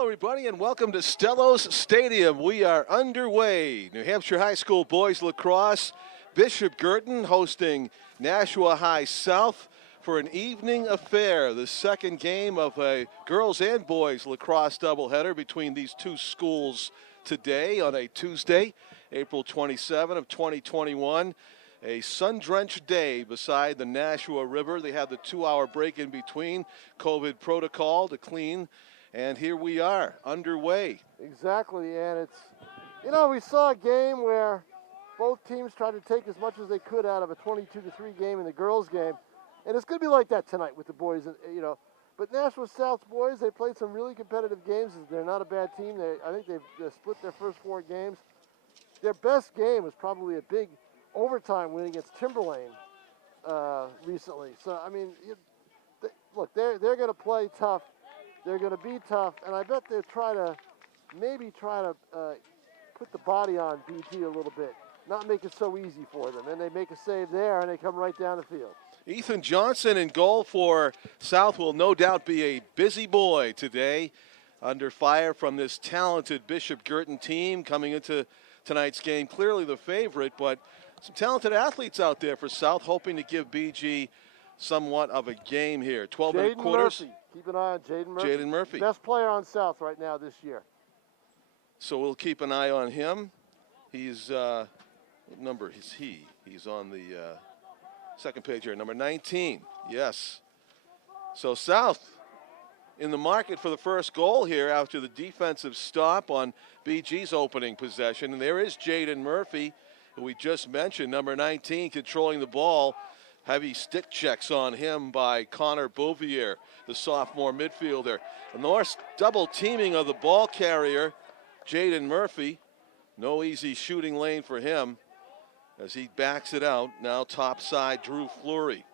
Hello, everybody, and welcome to Stellos Stadium. We are underway. New Hampshire High School boys lacrosse. Bishop Girton hosting Nashua High South for an evening affair. The second game of a girls and boys lacrosse doubleheader between these two schools today on a Tuesday, April 27 of 2021. A sun-drenched day beside the Nashua River. They had the 2-hour break in between, COVID protocol to clean. And here we are, underway. Exactly, and it's, we saw a game where both teams tried to take as much as they could out of a 22-3 game in the girls' game. And it's going to be like that tonight with the boys, But Nashua South's boys, they played some really competitive games. They're not a bad team. I think they've split their first 4 games. Their best game was probably a big overtime win against Timberlane recently. So, look, they're going to play tough. They're going to be tough, and I bet they'll try to put the body on BG a little bit, not make it so easy for them. And they make a save there, and they come right down the field. Ethan Johnson in goal for South will no doubt be a busy boy today, under fire from this talented Bishop Girton team coming into tonight's game. Clearly the favorite, but some talented athletes out there for South, hoping to give BG somewhat of a game here. 12-minute quarters. Murphy. Keep an eye on Jaden Murphy. Jaden Murphy. Best player on South right now this year. So we'll keep an eye on him. He's, what number is he? He's on the second page here, number 19. Yes. So South in the market for the first goal here after the defensive stop on BG's opening possession. And there is Jaden Murphy, who we just mentioned, number 19, controlling the ball. Heavy stick checks on him by Connor Bouvier, the sophomore midfielder. And Norse double teaming of the ball carrier, Jaden Murphy. No easy shooting lane for him as he backs it out. Now top side, Drew Fleury.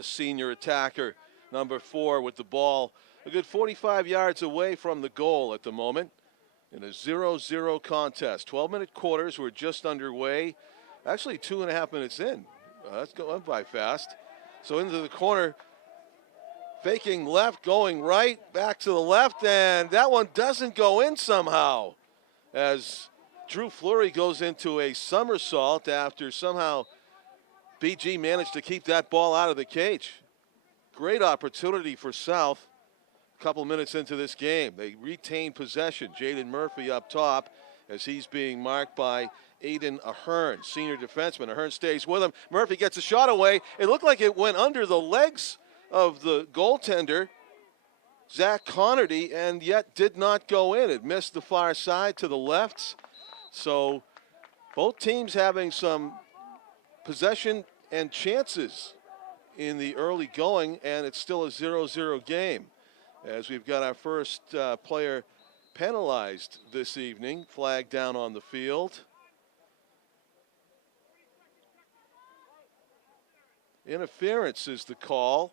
Senior attacker, number 4, with the ball a good 45 yards away from the goal at the moment in a 0-0 contest. 12-minute quarters were just underway. Actually, 2.5 minutes in. That's going by fast. So into the corner, faking left, going right, back to the left, and that one doesn't go in somehow as Drew Fleury goes into a somersault after somehow BG managed to keep that ball out of the cage. Great opportunity for South. A couple minutes into this game, they retain possession. Jaden Murphy up top as he's being marked by Aiden Ahern, senior defenseman. Ahern stays with him. Murphy gets a shot away. It looked like it went under the legs of the goaltender, Zach Connerty, and yet did not go in. It missed the far side to the left. So both teams having some possession and chances in the early going, and it's still a 0-0 game as we've got our first player penalized this evening, flag down on the field. Interference is the call,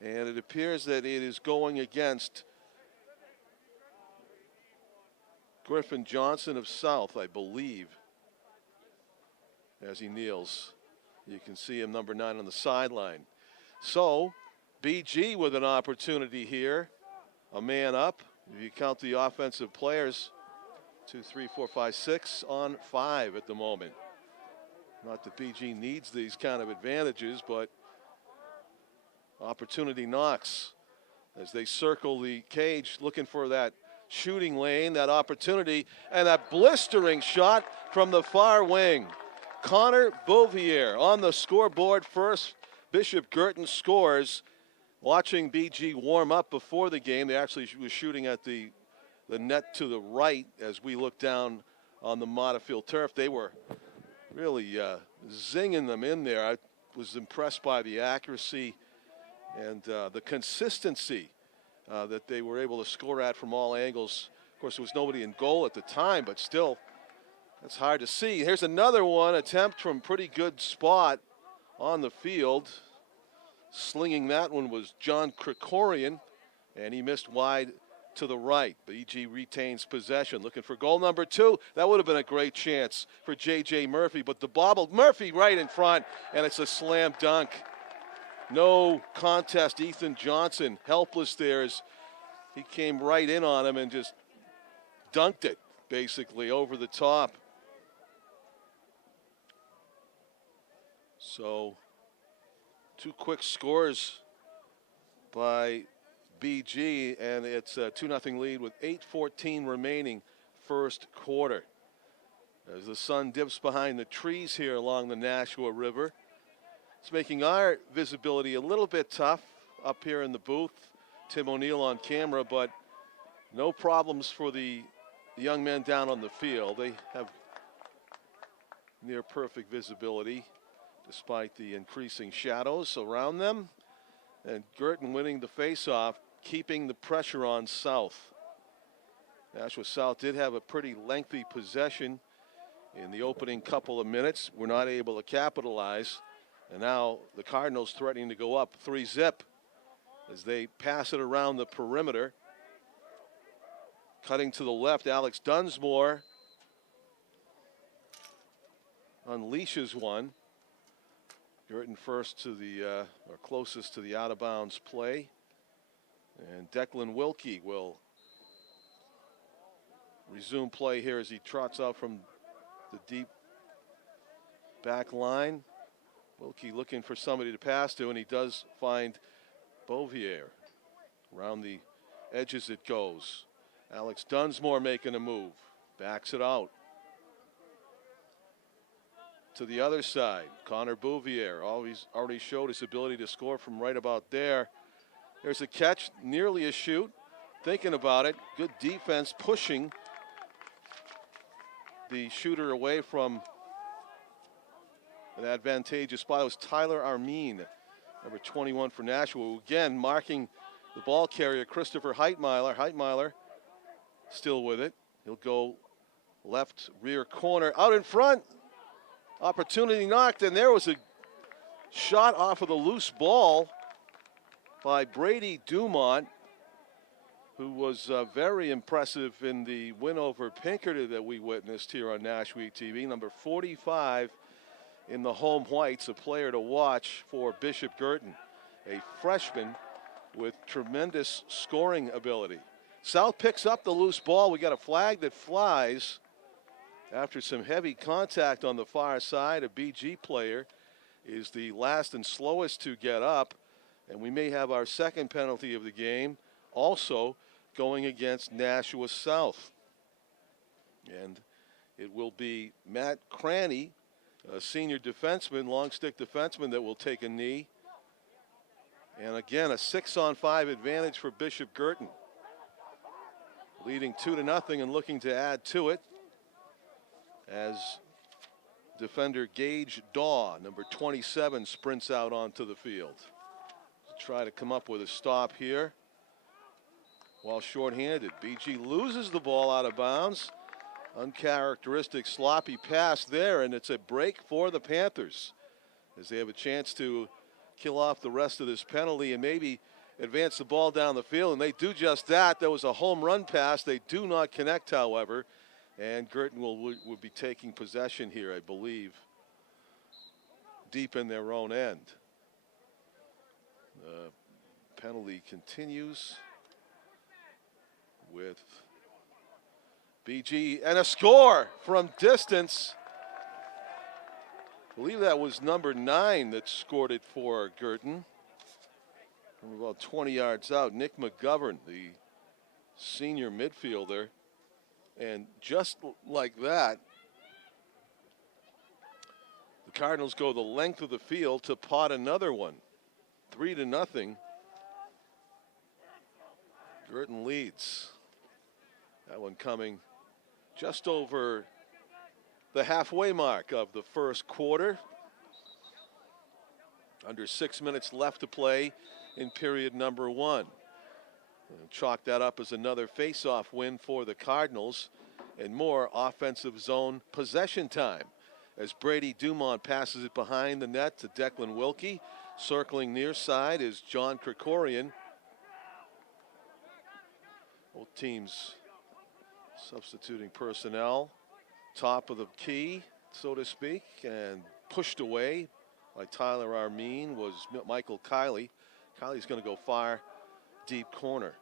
and it appears that it is going against Griffin Johnson of South, I believe, as he kneels. You can see him, number 9, on the sideline. So BG with an opportunity here, a man up. If you count the offensive players, 2, 3, 4, 5, 6 on 5 at the moment. Not that BG needs these kind of advantages, but opportunity knocks as they circle the cage looking for that shooting lane, that opportunity, and that blistering shot from the far wing. Connor Bouvier on the scoreboard first. Bishop Girton scores. Watching BG warm up before the game, they actually was shooting at the net to the right as we look down on the Matafield turf. They were really zinging them in there. I was impressed by the accuracy and the consistency that they were able to score at from all angles. Of course, there was nobody in goal at the time, but still, that's hard to see. Here's another one, attempt from pretty good spot on the field. Slinging that one was John Krikorian, and he missed wide to the right. BG retains possession, looking for goal number 2. That would have been a great chance for J.J. Murphy, but the bobble, Murphy right in front, and it's a slam dunk. No contest. Ethan Johnson helpless there as he came right in on him and just dunked it, basically, over the top. So, 2 quick scores by BG, and it's a 2-0 lead with 8:14 remaining first quarter. As the sun dips behind the trees here along the Nashua River, it's making our visibility a little bit tough up here in the booth. Tim O'Neill on camera, but no problems for the young men down on the field. They have near perfect visibility despite the increasing shadows around them. And Girton winning the faceoff, keeping the pressure on South. Nashua South did have a pretty lengthy possession in the opening couple of minutes. We're not able to capitalize. And now the Cardinals threatening to go up 3-zip as they pass it around the perimeter. Cutting to the left, Alex Dunsmore unleashes one. Girton first to the, or closest to the out-of-bounds play. And Declan Wilkie will resume play here as he trots out from the deep back line. Wilkie looking for somebody to pass to, and he does find Bouvier. Around the edges it goes. Alex Dunsmore making a move. Backs it out. To the other side, Connor Bouvier already showed his ability to score from right about there. There's a catch, nearly a shoot. Thinking about it, good defense, pushing the shooter away from an advantageous spot. It was Tyler Armin, number 21 for Nashua, who again marking the ball carrier, Christopher Heitmeiler. Heitmeiler still with it. He'll go left rear corner, out in front. Opportunity knocked, and there was a shot off of the loose ball by Brady Dumont, who was very impressive in the win over Pinkerton that we witnessed here on Nashua TV. Number 45 in the home whites, a player to watch for Bishop Girton, a freshman with tremendous scoring ability. South picks up the loose ball. We got a flag that flies after some heavy contact on the far side. A BG player is the last and slowest to get up, and we may have our second penalty of the game also going against Nashua South. And it will be Matt Cranny, a senior defenseman, long stick defenseman, that will take a knee. And again, a 6-on-5 advantage for Bishop Girton, leading 2-0 and looking to add to it as defender Gage Daw, number 27, sprints out onto the field to try to come up with a stop here while shorthanded. BG loses the ball out of bounds. Uncharacteristic sloppy pass there, and it's a break for the Panthers as they have a chance to kill off the rest of this penalty and maybe advance the ball down the field, and they do just that. There was a home run pass. They do not connect, however, and Girton will be taking possession here, I believe, deep in their own end. The penalty continues with BG, and a score from distance. I believe that was number 9 that scored it for Girton. From about 20 yards out, Nick McGovern, the senior midfielder. And just like that, the Cardinals go the length of the field to pot another one. 3-0. Girton leads. That one coming just over the halfway mark of the first quarter. Under 6 minutes left to play in period number 1. And chalk that up as another face-off win for the Cardinals and more offensive zone possession time as Brady Dumont passes it behind the net to Declan Wilkie. Circling near side is John Krikorian. Both teams substituting personnel. Top of the key, so to speak, and pushed away by Tyler Armin was Michael Kiley. Kiley's going to go far deep corner.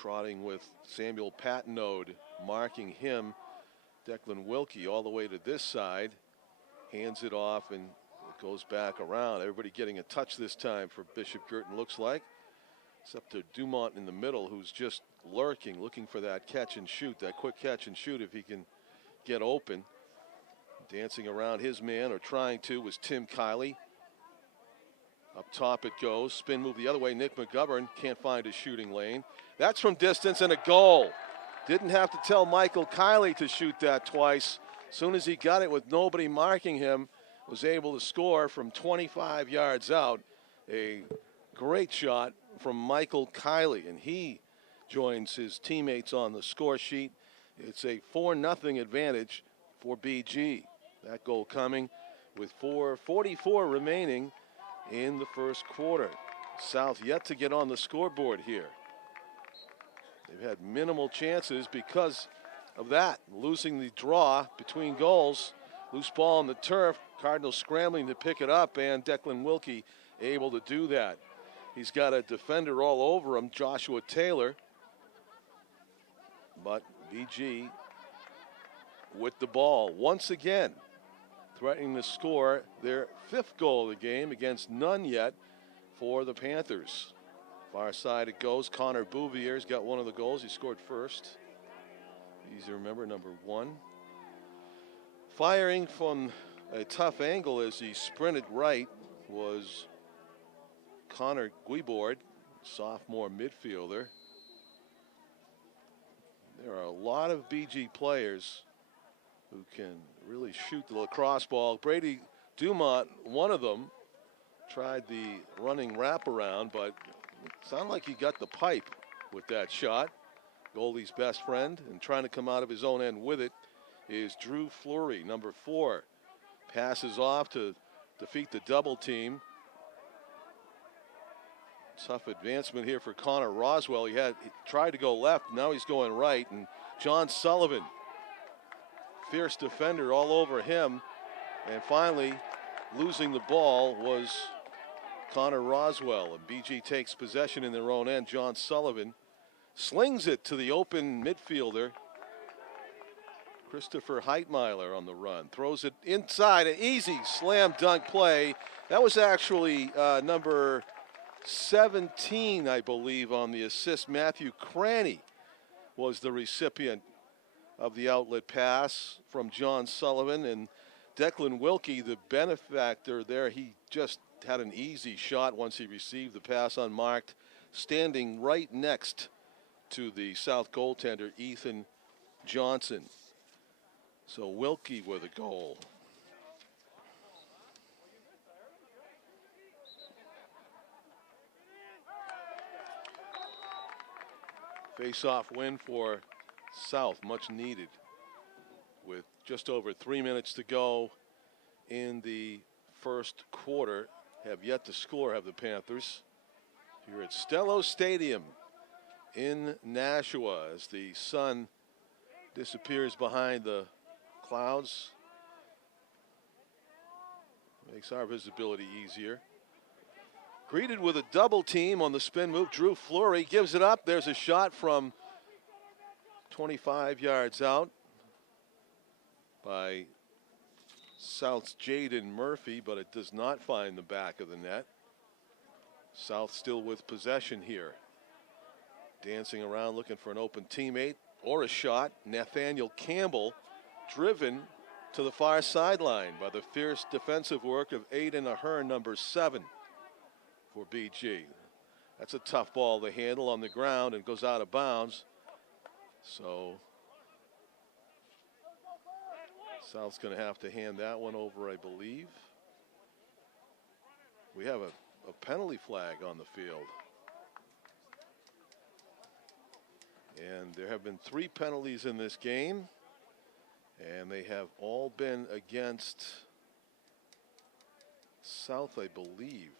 trotting with Samuel Patnode, marking him. Declan Wilkie all the way to this side, hands it off, and it goes back around. Everybody getting a touch this time for Bishop Girton, looks like, except to Dumont in the middle, who's just lurking, looking for that catch and shoot, that quick catch and shoot if he can get open. Dancing around his man, or trying to, was Tim Kiley. Up top it goes, spin move the other way. Nick McGovern can't find his shooting lane. That's from distance and a goal. Didn't have to tell Michael Kiley to shoot that twice. As soon as he got it with nobody marking him, was able to score from 25 yards out. A great shot from Michael Kiley, and he joins his teammates on the score sheet. It's a 4-0 advantage for BG. That goal coming with 4:44 remaining in the first quarter. South yet to get on the scoreboard here. They've had minimal chances because of that, losing the draw between goals. Loose ball on the turf, Cardinals scrambling to pick it up, and Declan Wilkie able to do that. He's got a defender all over him, Joshua Taylor. But BG with the ball once again, threatening to score their 5th goal of the game against none yet for the Panthers. Far side it goes. Connor Bouvier's got one of the goals. He scored first. Easy to remember, number 1. Firing from a tough angle as he sprinted right was Connor Guibord, sophomore midfielder. There are a lot of BG players who can really shoot the lacrosse ball. Brady Dumont, one of them, tried the running wraparound, but it sounded like he got the pipe with that shot. Goalie's best friend, and trying to come out of his own end with it is Drew Fleury, number 4. Passes off to defeat the double team. Tough advancement here for Connor Roswell. He tried to go left, now he's going right, and John Sullivan, fierce defender all over him, and finally losing the ball was Connor Roswell, and BG takes possession in their own end. John Sullivan slings it to the open midfielder, Christopher Heitmeiler, on the run. Throws it inside, an easy slam dunk play. That was actually number 17, I believe, on the assist. Matthew Cranny was the recipient of the outlet pass from John Sullivan, and Declan Wilkie, the benefactor there. He just had an easy shot once he received the pass unmarked, standing right next to the South goaltender, Ethan Johnson. So Wilkie with a goal. Face-off win for South, much needed. With just over 3 minutes to go in the first quarter. Have yet to score, have the Panthers. Here at Stello Stadium in Nashua as the sun disappears behind the clouds. Makes our visibility easier. Greeted with a double team on the spin move. Drew Fleury gives it up. There's a shot from 25 yards out by South's Jaden Murphy, but it does not find the back of the net. South still with possession here. Dancing around looking for an open teammate or a shot. Nathaniel Campbell driven to the far sideline by the fierce defensive work of Aiden Ahern, number 7 for BG. That's a tough ball to handle on the ground and goes out of bounds. So South's going to have to hand that one over, I believe. We have a penalty flag on the field. And there have been 3 penalties in this game, and they have all been against South, I believe.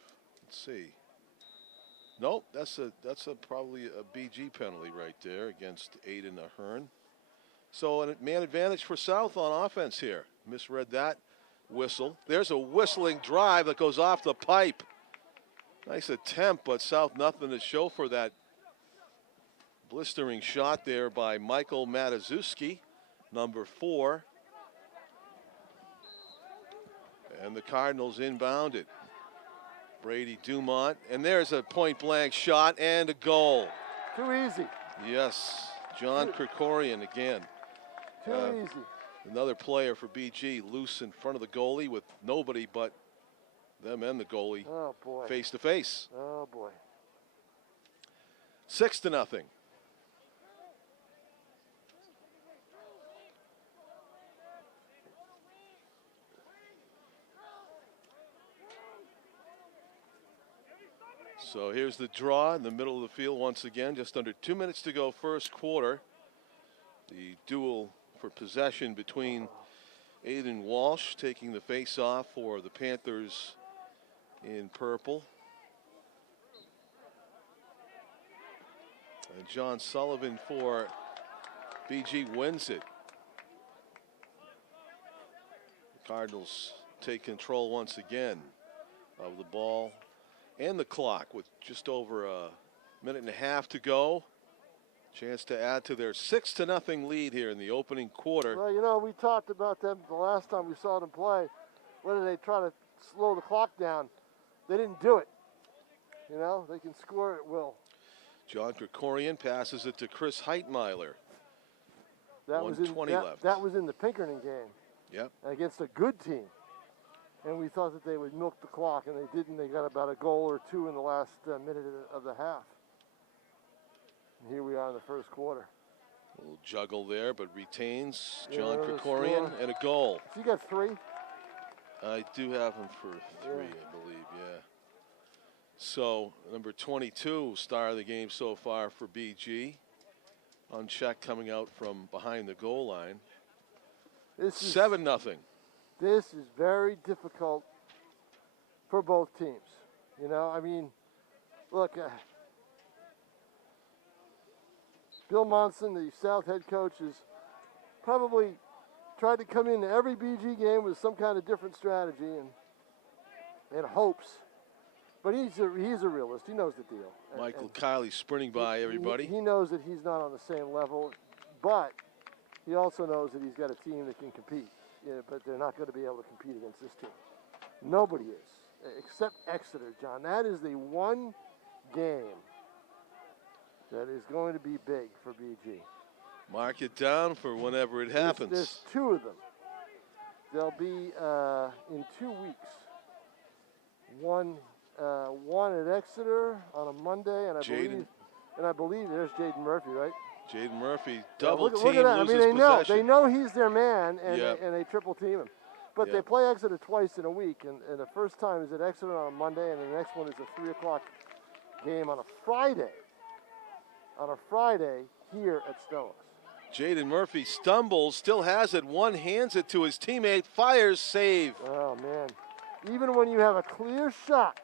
Let's see. Nope, that's probably a BG penalty right there against Aiden Ahern. So a man advantage for South on offense here. Misread that whistle. There's a whistling drive that goes off the pipe. Nice attempt, but South nothing to show for that Blistering shot there by Michael Matuszewski, number 4. And the Cardinals inbound it. Brady Dumont, and there's a point-blank shot and a goal. Too easy. Yes, John Krikorian again. Too easy. Another player for BG, loose in front of the goalie with nobody but them and the goalie face to face. Oh, boy. 6-0. So here's the draw in the middle of the field once again. Just under 2 minutes to go, first quarter. The duel for possession between Aiden Walsh taking the face-off for the Panthers in purple. And John Sullivan for BG wins it. The Cardinals take control once again of the ball and the clock with just over a minute and a half to go. Chance to add to their 6-0 lead here in the opening quarter. Well, you know, we talked about them the last time we saw them play. Whether they try to slow the clock down, they didn't do it. You know, they can score at will. John Krikorian passes it to Chris Heitmeiler. That was in the Pinkerton game. Yep. Against a good team. And we thought that they would milk the clock, and they didn't. They got about a goal or two in the last minute of the half. And here we are in the first quarter. A little juggle there, but retains John Krikorian and a goal. So you got 3? I do have him for 3, I believe, yeah. So, number 22, star of the game so far for BG. Unchecked coming out from behind the goal line. 7-0. This is very difficult for both teams. You know, I mean, look, Bill Monson, the South head coach, has probably tried to come into every BG game with some kind of different strategy and hopes. But he's a realist. He knows the deal. Michael Kiley sprinting by everybody. He knows that he's not on the same level, but he also knows that he's got a team that can compete. Yeah, but they're not going to be able to compete against this team. Nobody is, except Exeter, John. That is the one game that is going to be big for BG. Mark it down for whenever it happens. There's 2 of them. They'll be in 2 weeks. One at Exeter on a Monday, and I believe there's Jaden Murphy, right? Jaden Murphy, double team, look at that. I mean, they know he's their man, and, yep. they triple team him. But they play Exeter twice in a week, and the first time is at Exeter on a Monday, and the next one is a 3 o'clock game on a Friday. On a Friday here at Stellas. Jaden Murphy stumbles, still has it, one hands it to his teammate, fires, save. Oh, man. Even when you have a clear shot,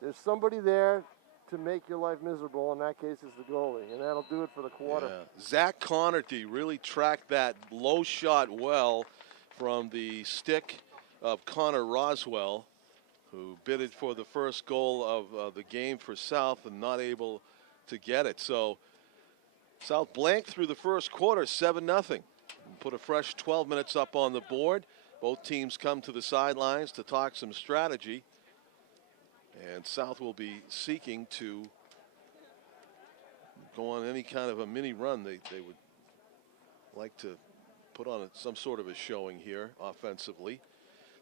there's somebody there to make your life miserable. In that case, it's the goalie, and that'll do it for the quarter. Yeah. Zach Connerty really tracked that low shot well from the stick of Connor Roswell, who bidded for the first goal of the game for South and not able to get it. So South blanked through the first quarter, 7-0. Put a fresh 12 minutes up on the board. Both teams come to the sidelines to talk some strategy. And South will be seeking to go on any kind of a mini run. They would like to put on some sort of a showing here offensively.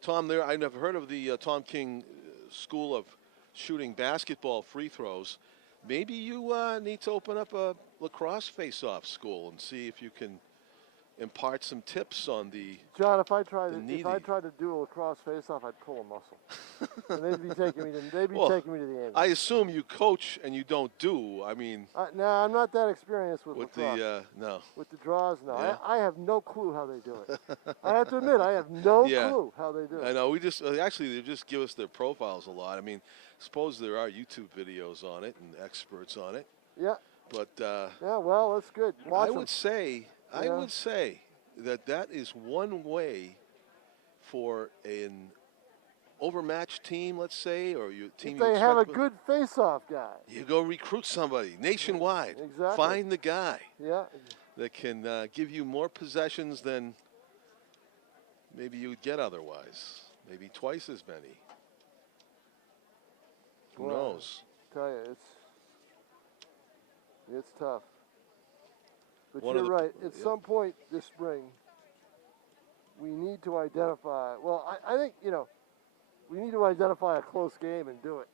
Tom, I never heard of the Tom King School of Shooting Basketball free throws. Maybe you need to open up a lacrosse face-off school and see if you can impart some tips on the John, if I tried to do a lacrosse face-off, I'd pull a muscle. And they'd be taking me to the end. I assume you coach and you don't do. I mean, no, I'm not that experienced with lacrosse. No. With the draws, no. Yeah. I have no clue how they do it. I have to admit, I have no clue how they do it. I know. We just actually they just give us their profiles a lot. I mean, suppose there are YouTube videos on it and experts on it. Yeah. But yeah, well, that's good. I would say that is one way for an overmatched team, let's say, or your team If they have a expect- good face-off guy. You go recruit somebody nationwide. Exactly. Find the guy Yeah. that can give you more possessions than maybe you would get otherwise. Maybe twice as many. Who Well, knows? I tell you, it's tough. But One of you're the- right. At yeah. some point this spring, we need to identify. Well, I think we need to identify a close game and do it.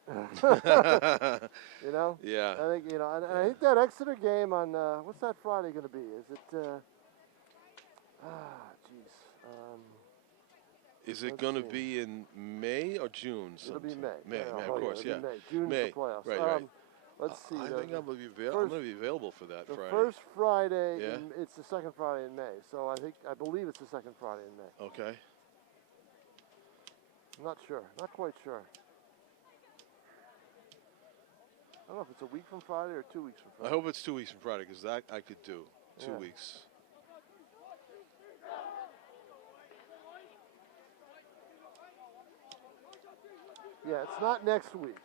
You know. Yeah. I think and I think that Exeter game on what's that Friday going to be? Is it? Jeez. Is it Let's going to see. be in May or June? It'll be sometime? May. May, Yeah, May, oh, of course, it'll yeah. be May. June's May. the playoffs. Right. Let's see. I think I'm going to be available for that The Friday. first Friday, Yeah? it's the second Friday in May. So I believe it's the second Friday in May. Okay. I'm not sure. Not quite sure. I don't know if it's a week from Friday or 2 weeks from I Friday. hope it's 2 weeks from Friday because that I could do. 2 Yeah. weeks. Yeah, it's not next week.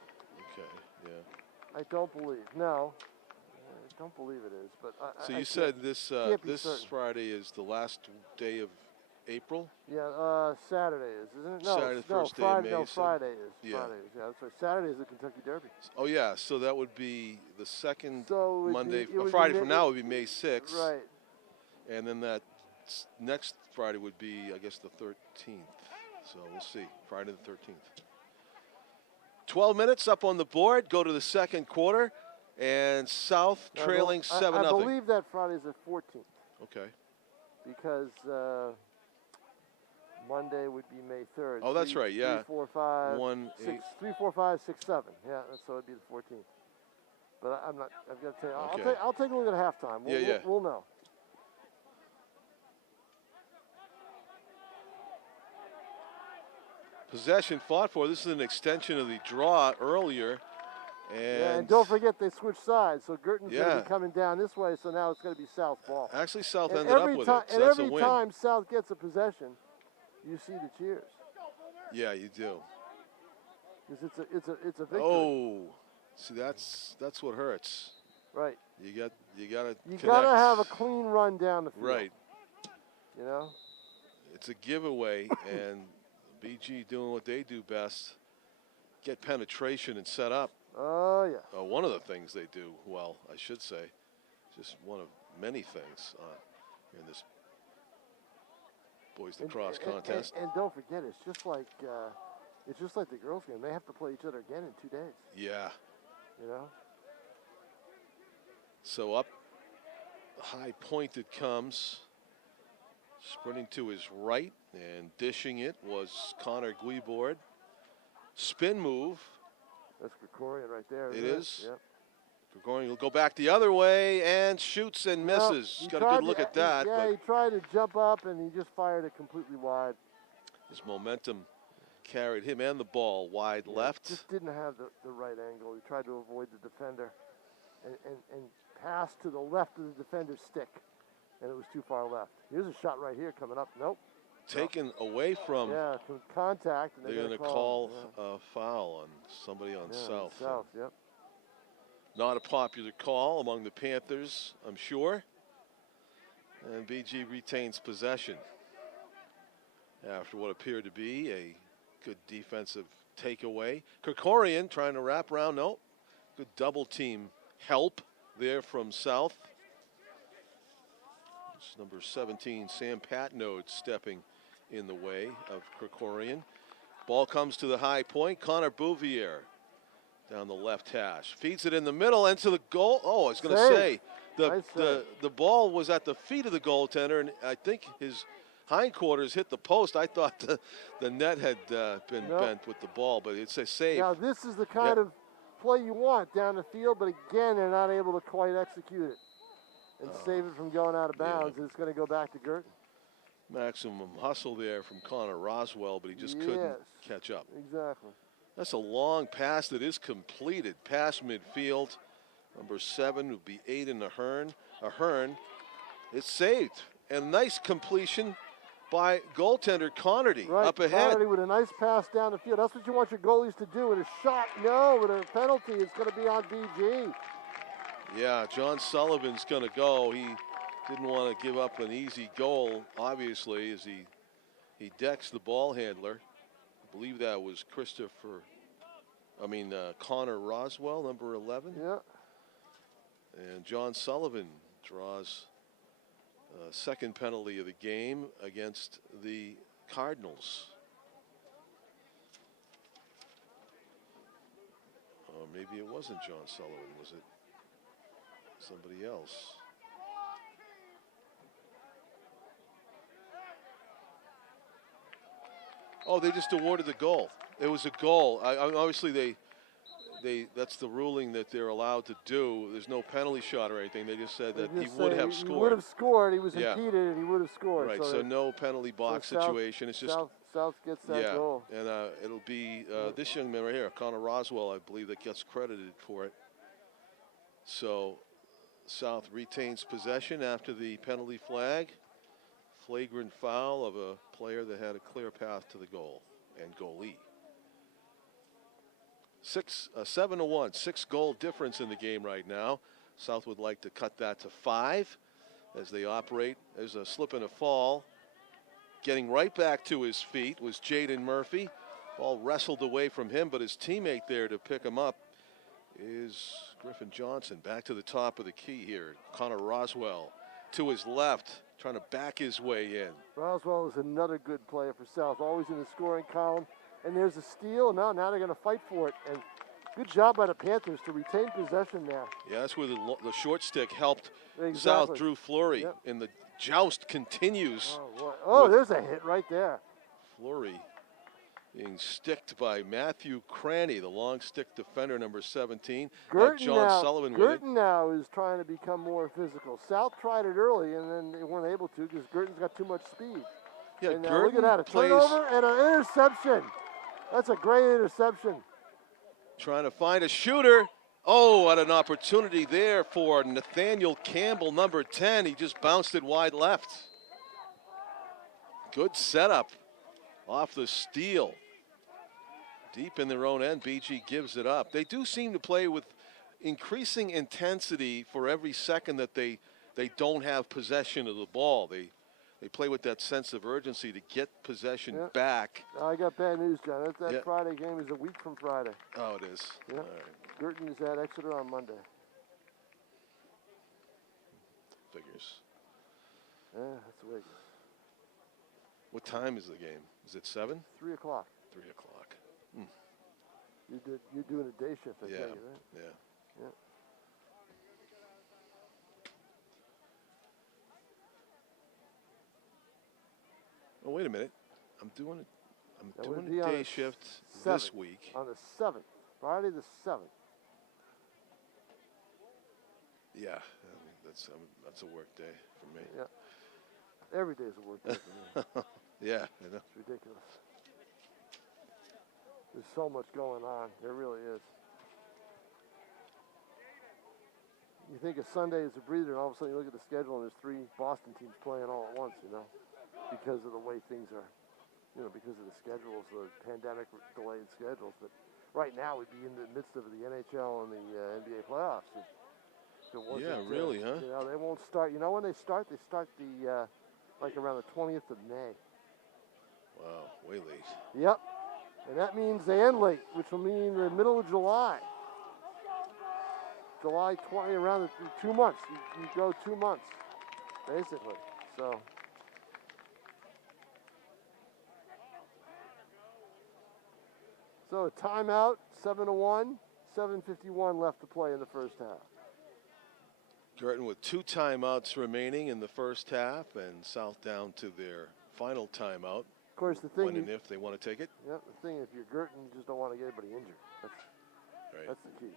Okay. Yeah. I don't believe. No. I don't believe it is. But So I you said this can't be this certain. Friday is the last day of April? Yeah, Saturday is, isn't it? No, Saturday, no, first day of Friday. May, No, you said? Friday is. Yeah. Friday is. Yeah, that's right. Saturday is the Kentucky Derby. Oh yeah. So that would be the second So it would Monday. be- it would be Friday May- from now would be May 6th. Right. And then that next Friday would be, I guess, the 13th. So we'll see. Friday the 13th. 12 minutes up on the board. Go to the second quarter. And South Now, trailing I 7-0. believe that Friday's the 14th Okay. because Monday would be May 3rd. Oh, that's right, yeah. 3, 4, 5, 1, 6, 8. 3, 4, 5, 6, 7. Yeah, so it'd be the 14th. But I'm not. I've got to tell you. Okay. I'll take a look at halftime. Yeah. We'll know. Possession fought for. This is an extension of the draw earlier. And don't forget they switched sides, so Girton's going Yeah. to be coming down this way. So now it's going to be South ball. Actually, South And ended up every with time, it. So and that's a every win. time South gets a possession, you see the cheers Yeah, you do. because it's a victory. Oh, see, that's what hurts. Right. You got to. You got to have a clean run down the field. Right. You know. It's a giveaway, and BG doing what they do best: get penetration and set up. Oh yeah. One of the things they do well, I should say, just one of many things in this boys lacrosse contest. And don't forget, it's just like the girls' game. They have to play each other again in 2 days. Yeah. You know. So up, high point it comes. Sprinting to his right and dishing it was Connor Guibord. Spin move. That's Gregorian right there. It isn't is. Yep. Gregorian will go back the other way and shoots and Well, misses. he Got a tried good look to- at that, Yeah, but he tried to jump up and he just fired it completely wide. his momentum carried him and the ball wide Yeah, left. Just didn't have the right angle. He tried to avoid the defender and pass to the left of the defender's stick. And it was too far left. Here's a shot right here coming up. Nope. Taken away from. Yeah, from contact. And They're going to call a foul on somebody on South. South, yep. Not a popular call among the Panthers, I'm sure. And BG retains possession after what appeared to be a good defensive takeaway. Krikorian trying to wrap around. No. Good double team help there from South. It's number 17, Sam Patnode, stepping in the way of Krikorian. Ball comes to the high point. Connor Bouvier down the left hash. Feeds it in the middle into the goal. Oh, I was going to say, Nice the ball was at the feet of the goaltender, and I think his hindquarters hit the post. I thought the net had been bent with the ball, but it's a save. Now, this is the kind of play you want down the field, but again, they're not able to quite execute it and save it from going out of bounds. It's going to go back to Girton. Maximum hustle there from Connor Roswell, but he just couldn't catch up. Exactly. That's a long pass that is completed past midfield. Number 7 would be Aiden Ahern. It's saved. And nice completion by goaltender Connerty Right, up ahead. Connerty with a nice pass down the field. That's what you want your goalies to do. And a shot, no, with a penalty, it's going to be on BG. Yeah, John Sullivan's going to go. He didn't want to give up an easy goal, obviously, as he decks the ball handler. I believe that was Connor Roswell, number 11. Yeah. And John Sullivan draws second penalty of the game against the Cardinals. Or maybe it wasn't John Sullivan, was it somebody else? Oh, they just awarded the goal. It was a goal. Obviously, that's the ruling that they're allowed to do. There's no penalty shot or anything. They just said that he would have scored. He would have scored. He was impeded, and he would have scored. Right, so no penalty box situation. It's just South gets that goal. And it'll be this young man right here, Connor Roswell, I believe, that gets credited for it. So South retains possession after the penalty flag. Flagrant foul of a player that had a clear path to the goal and goalie. 7-1, 6-goal difference in the game right now. South would like to cut that to 5 as they operate. There's a slip and a fall. Getting right back to his feet was Jaden Murphy. Ball wrestled away from him, but his teammate there to pick him up is Griffin Johnson. Back to the top of the key here. Connor Roswell to his left, trying to back his way in. Roswell is another good player for South, always in the scoring column. And there's a steal. Now they're going to fight for it. And good job by the Panthers to retain possession now. Yeah, that's where the short stick helped Exactly. South Drew Fleury. Yep. And the joust continues. There's a hit right there. Fleury being sticked by Matthew Cranny, the long stick defender, number 17. Sullivan with it. Girton now is trying to become more physical. South tried it early, and then they weren't able to because Girton's got too much speed. Yeah, and Girton look at that, a turnover and an interception. That's a great interception. Trying to find a shooter. Oh, what an opportunity there for Nathaniel Campbell, number 10. He just bounced it wide left. Good setup off the steal. Deep in their own end, BG gives it up. They do seem to play with increasing intensity for every second that they don't have possession of the ball. They play with that sense of urgency to get possession back. I got bad news, John. That Friday game is a week from Friday. Oh, it is. Yeah. All right. Girton is at Exeter on Monday. Figures. Yeah, that's the way it goes. What time is the game? Is it 7? 3 o'clock. 3 o'clock. You're doing a day shift, I tell you, right? Yeah. Oh, wait a minute. I'm doing a day shift this week. On the 7th, Friday the 7th. Yeah, that's a work day for me. Yeah, every day is a work day for me. Yeah, I know. It's ridiculous. There's so much going on. There really is. You think a Sunday is a breather, and all of a sudden you look at the schedule, and there's 3 Boston teams playing all at once, because of the way things are, because of the schedules, the pandemic delayed schedules. But right now we'd be in the midst of the NHL and the NBA playoffs. Yeah, really, huh? They won't start. When they start? They start like around the 20th of May. Wow, way late. Yep. And that means they end late, which will mean the middle of July. July 20, around the 2 months. You go 2 months, basically. So. So a timeout, 7-1, 7:51 left to play in the first half. Girton with 2 timeouts remaining in the first half, and South down to their final timeout. Of course, the thing. When and if they want to take it. Yeah, the thing, if you're Girton, you just don't want to get anybody injured. That's the key.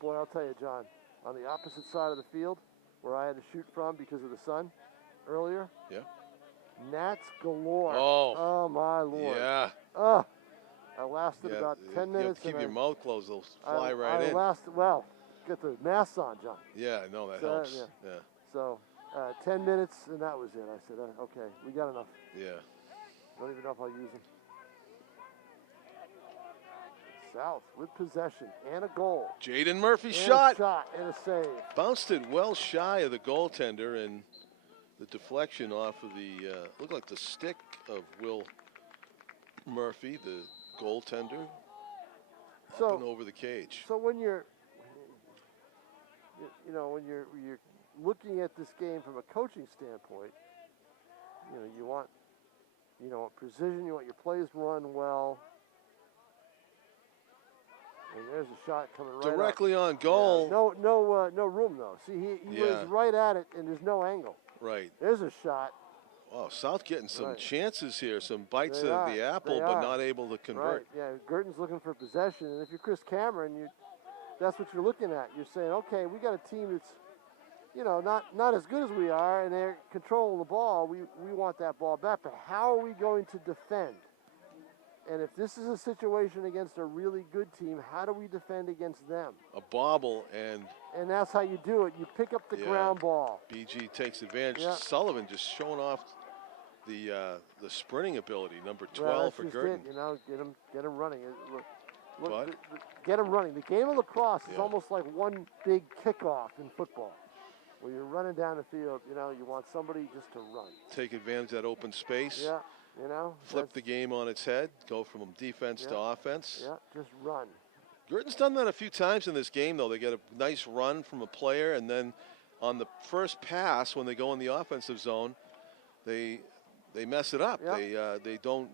Boy, I'll tell you, John, on the opposite side of the field, where I had to shoot from because of the sun earlier. Yeah. Gnats galore. Oh my Lord. Yeah. I lasted about 10 minutes. You have to keep your mouth closed; they'll fly right in. Get the masks on, John. Yeah, no, that helps. Yeah. So 10 minutes, and that was it. I said, okay, we got enough. Yeah. Don't even know if I'll use them. South with possession and a goal. Jaden Murphy and shot. A shot and a save. Bounced it well shy of the goaltender, and the deflection off of the, looked like the stick of Will Murphy, the goaltender, up and over the cage. So when you're looking at this game from a coaching standpoint, you want precision, you want your plays run well. And there's a shot coming right directly up. On goal. Yeah, no room though. See, he was right at it, and there's no angle. Right. There's a shot. Wow, South getting some chances here, some bites of the apple, They but are. not able to convert. Right. Yeah, Girton's looking for possession, and if you're Chris Cameron, that's what you're looking at. You're saying, okay, we got a team that's, not as good as we are, and they're controlling the ball. We want that ball back, but how are we going to defend? And if this is a situation against a really good team, how do we defend against them? A bobble, and that's how you do it. You pick up the ground ball. BG takes advantage. Yeah. Sullivan just showing off the sprinting ability, number 12 for Girton. Get him running. Get him running. The game of lacrosse is almost like one big kickoff in football, where you're running down the field. You want somebody just to run. Take advantage of that open space. Yeah. Flip the game on its head, go from defense to offense. Yeah, just run. Girton's done that a few times in this game, though. They get a nice run from a player, and then on the first pass, when they go in the offensive zone, they mess it up. Yep. They don't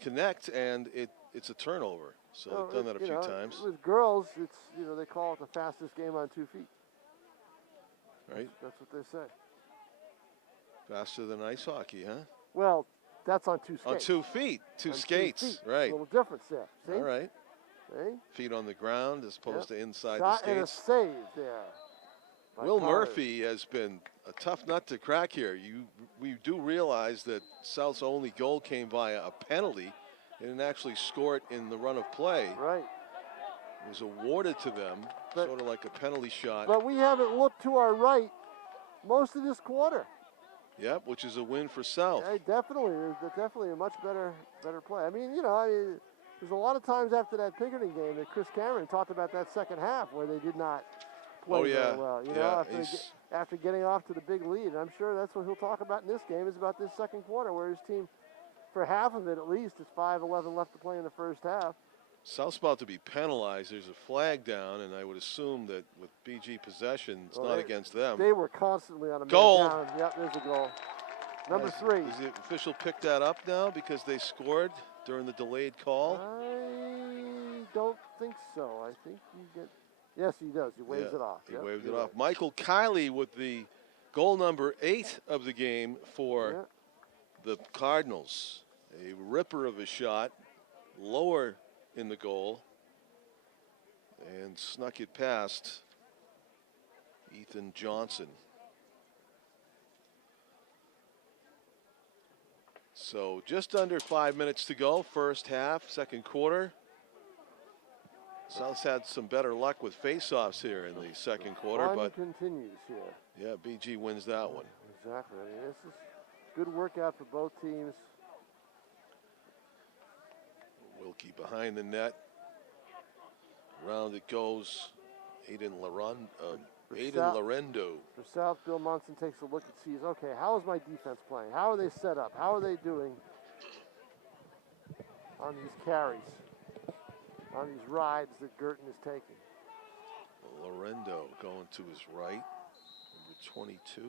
connect, and it's a turnover. So they've done that a few times. With girls, it's they call it the fastest game on 2 feet. Right. That's what they say. Faster than ice hockey, huh? Well, that's on 2 skates. On 2 feet, two skates, 2 feet. right? A little difference there. See? All right. See? Feet on the ground as opposed to inside Shot the and a skates. save there. Will Murphy has been a tough nut to crack here. We do realize that South's only goal came via a penalty. They didn't actually score it in the run of play. Right. It was awarded to them, sort of like a penalty shot. But we haven't looked to our right most of this quarter. Yep, which is a win for South. Yeah, definitely. There's definitely a much better play. I mean, there's a lot of times after that Pinkerton game that Chris Cameron talked about that second half where they did not play very well. After getting off to the big lead. And I'm sure that's what he'll talk about in this game, is about this second quarter, where his team, for half of it at least, it's 5:11 left to play in the first half. South's about to be penalized. There's a flag down, and I would assume that with BG possession, it's not against them. They were constantly on a goal. Man down. Yep, there's a goal. Number 3. Does the official pick that up now because they scored during the delayed call? I don't think so. I think you get. Yes, he does. He waves it off. He waved it off. Michael Kiley with the goal number 8 of the game for the Cardinals. A ripper of a shot, lower in the goal, and snuck it past Ethan Johnson. So just under 5 minutes to go, first half, second quarter. South's had some better luck with face-offs here in the second quarter, but continues here. Yeah, BG wins that one. Exactly. I mean, this is good workout for both teams. Wilkie behind the net. Around it goes. Aiden Lorendo. For South, Bill Munson takes a look and sees, okay, how is my defense playing? How are they set up? How are they doing on these carries, on these rides that Girton is taking? Lorendo going to his right. Number 22.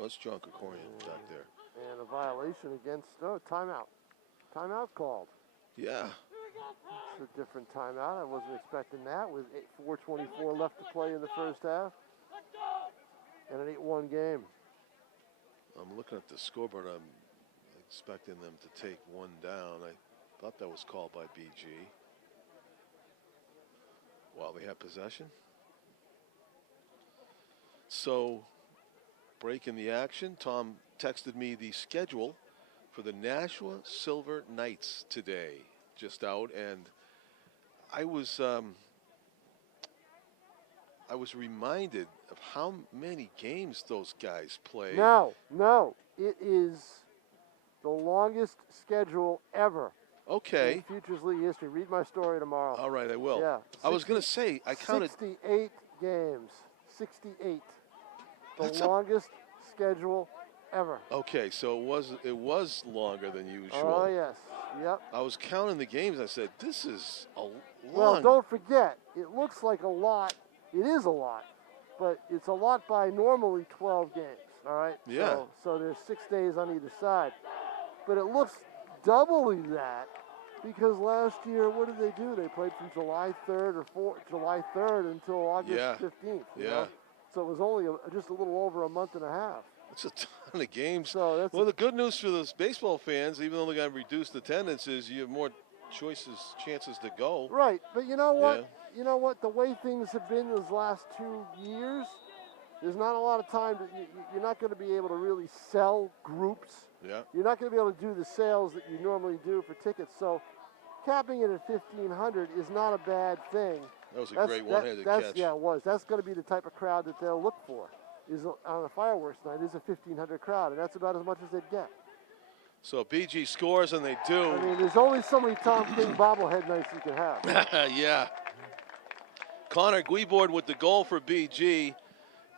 That's John Krikorian back there. And a violation against, timeout. Timeout called. Yeah. It's a different timeout. I wasn't expecting that with 4:24 left to play in the first half. And an 8-1 game. I'm looking at the scoreboard. I'm expecting them to take one down. I thought that was called by BG. While they have possession. So, break in the action. Tom texted me the schedule for the Nashua Silver Knights today. Just out, and I was I was reminded of how many games those guys played. No, it is the longest schedule ever. Okay. In Futures League history. Read my story tomorrow. All right, I will. Yeah. I was going to say, I counted 68 games. 68. That's The longest schedule ever. Okay, so it was longer than usual. Oh yes. Yep. I was counting the games. I said, "This is a long." Well, don't forget, it looks like a lot. It is a lot, but it's a lot by normally 12 games. All right. Yeah. So there's 6 days on either side, but it looks doubly that because last year, what did they do? They played from July 3rd or July 3rd until August 15th. You know? So it was only just a little over a month and a half. It's a ton of games. So well, the good news for those baseball fans, even though they got reduced attendance, is you have more chances to go. Right, but you know what? Yeah. You know what? The way things have been those last 2 years, there's not a lot of time. You're not going to be able to really sell groups. Yeah. You're not going to be able to do the sales that you normally do for tickets. So capping it at 1,500 is not a bad thing. That was a great one-handed catch. Yeah, it was. That's going to be the type of crowd that they'll look for. Is on a fireworks night is a 1,500 crowd, and that's about as much as they'd get. So BG scores, and they do. I mean, there's only so many Tom King bobblehead nights you can have. Yeah. Connor Guibord with the goal for BG,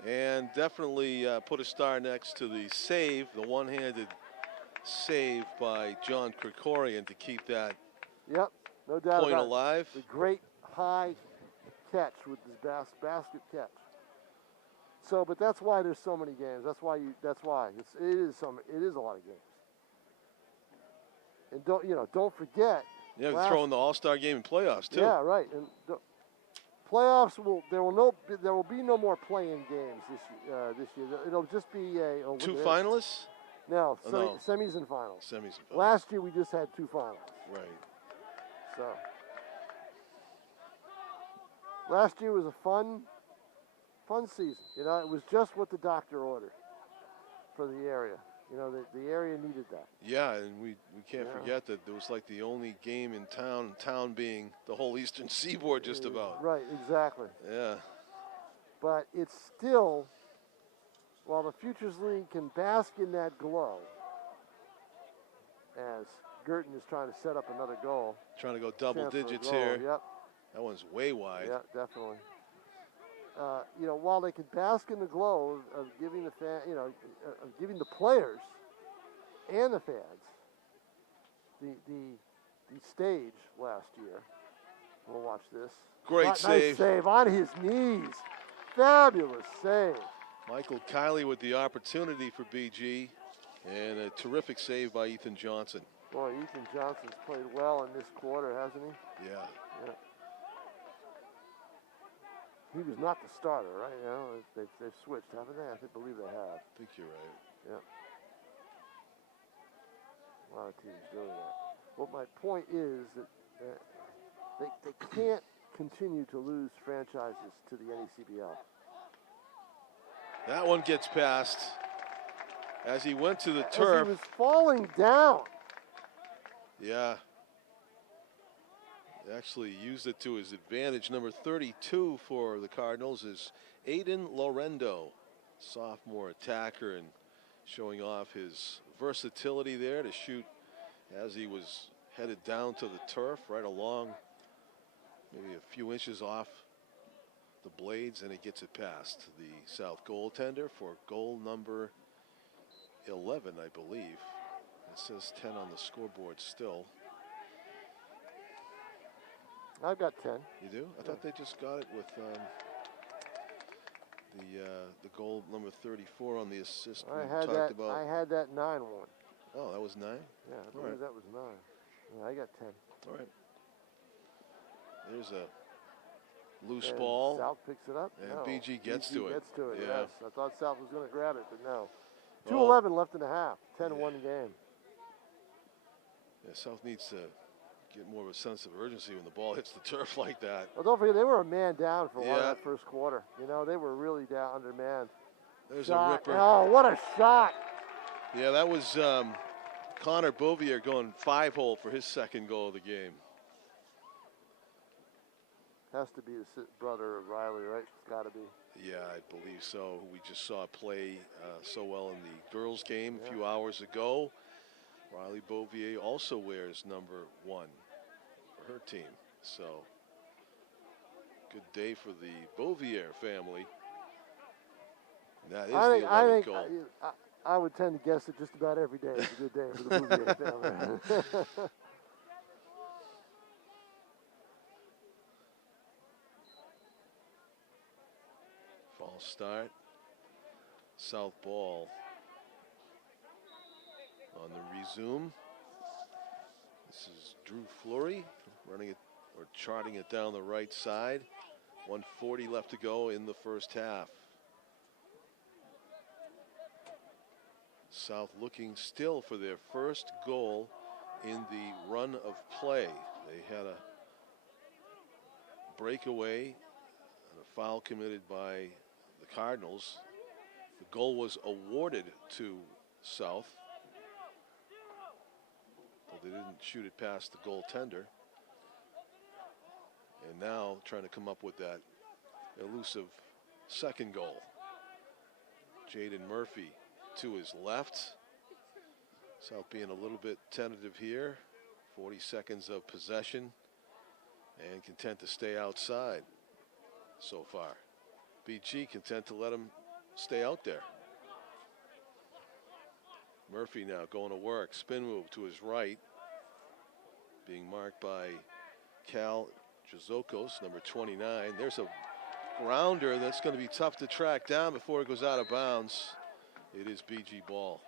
and definitely put a star next to the save, the one-handed save by John Krikorian to keep that yep, no doubt point about alive. The great high catch with this basket catch. So, but that's why there's so many games. That's why it is a lot of games. And don't forget. Yeah, throw in the All-Star game and playoffs too. Yeah, right. And playoffs there will be no more play-in games this year. It'll just be two finalists. No, semis and finals. Semis and finals. Last year we just had 2 finals. Right. So last year was a fun season. You know, it was just what the doctor ordered for the area. You know, the area needed that. Yeah, and we can't forget that it was like the only game in town being the whole Eastern Seaboard just about. Right, exactly. Yeah. But it's still, while the Futures League can bask in that glow, as Girton is trying to set up another goal. Trying to go double digits here. Yep. That one's way wide. Yeah, definitely. While they can bask in the glow of giving the of giving the players and the fans the stage last year. We'll watch this. Great save. Nice save on his knees. Fabulous save. Michael Kiley with the opportunity for BG, and a terrific save by Ethan Johnson. Boy, Ethan Johnson's played well in this quarter, hasn't he? Yeah. He was not the starter, right? You know, they've switched, haven't they? I believe they have. I think you're right. Yeah. A lot of teams doing that. Well, my point is that they can't continue to lose franchises to the NECBL. That one gets past as he went to the turf. As he was falling down. Yeah. Actually used it to his advantage. Number 32 for the Cardinals is Aiden Lorendo, sophomore attacker, and showing off his versatility there to shoot as he was headed down to the turf, right along, maybe a few inches off the blades, and it gets it past the South goaltender for goal number 11, I believe. It says 10 on the scoreboard still. I've got 10. You do? I thought they just got it with the goal number 34 on the assist. I had that 9-1. Oh, that was 9? Yeah, I believe that was 9. Yeah, I got 10. All right. There's a loose ball. South picks it up. And BG gets to it. Gets to it, yeah. yes. I thought South was going to grab it, but no. 2:11 left in the half. 10-1 game. Yeah, South needs to get more of a sense of urgency when the ball hits the turf like that. Well, don't forget, they were a man down for a lot of that first quarter. You know, they were really down undermanned. There's a ripper. Oh, what a shot. Yeah, that was Connor Bouvier going 5-hole for his second goal of the game. Has to be his brother Riley, right? It's got to be. Yeah, I believe so. We just saw it play so well in the girls' game a few hours ago. Riley Bouvier also wears number 1 for her team. So, good day for the Bouvier family. And that is the 11th goal. I would tend to guess it just about every day is a good day for the Bouvier family. False start. South ball on the resume. This is Drew Fleury running it or charting it down the right side. 1:40 left to go in the first half. South looking still for their first goal in the run of play. They had a breakaway and a foul committed by the Cardinals. The goal was awarded to South, but they didn't shoot it past the goaltender. And now trying to come up with that elusive second goal. Jaden Murphy to his left. South being a little bit tentative here. 40 seconds of possession and content to stay outside so far. BG content to let him stay out there. Murphy now going to work. Spin move to his right. Being marked by Cal Jazokos, number 29. There's a grounder that's going to be tough to track down before it goes out of bounds. It is BG ball.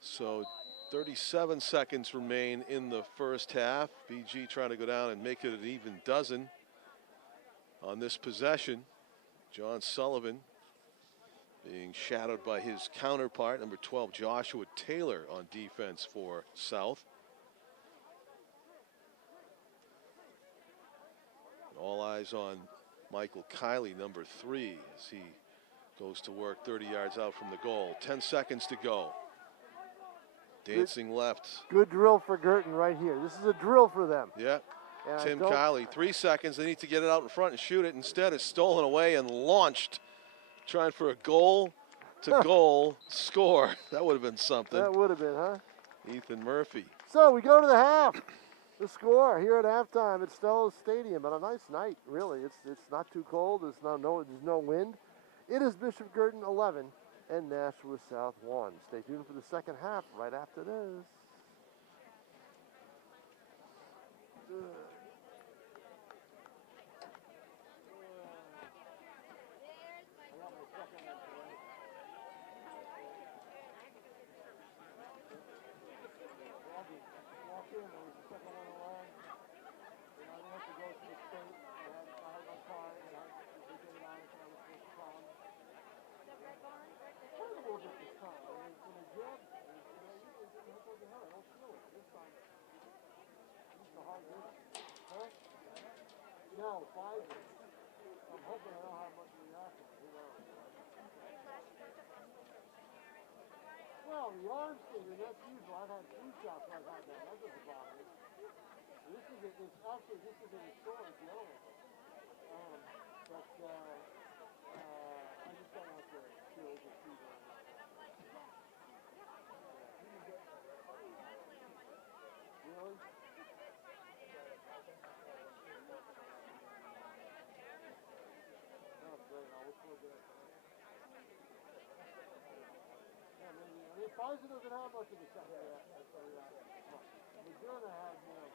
So 37 seconds remain in the first half. BG trying to go down and make it an even dozen on this possession. John Sullivan being shadowed by his counterpart, number 12, Joshua Taylor, on defense for South. And all eyes on Michael Kiley, number 3, as he goes to work 30 yards out from the goal. 10 seconds to go. Dancing left. Good drill for Girton right here. This is a drill for them. Yeah. And Tim Kiley, 3 seconds. They need to get it out in front and shoot it. Instead, it's stolen away and launched, trying for a goal-to-goal score. That would have been something. That would have been, huh? Ethan Murphy. So we go to the half. The score here at halftime at Stellos Stadium, and a nice night, really. It's not too cold. There's no wind. It is Bishop Girton 11 and Nashua South 1. Stay tuned for the second half right after this. No, 5. I'm hoping I don't have much reaction. Well, the arm skater, that's usual. I've had 2 shots like that. That doesn't bother me. This is a historic yellow. But I just don't want to feel overseas on it. Really? Pfizer doesn't have much of a second Moderna has more.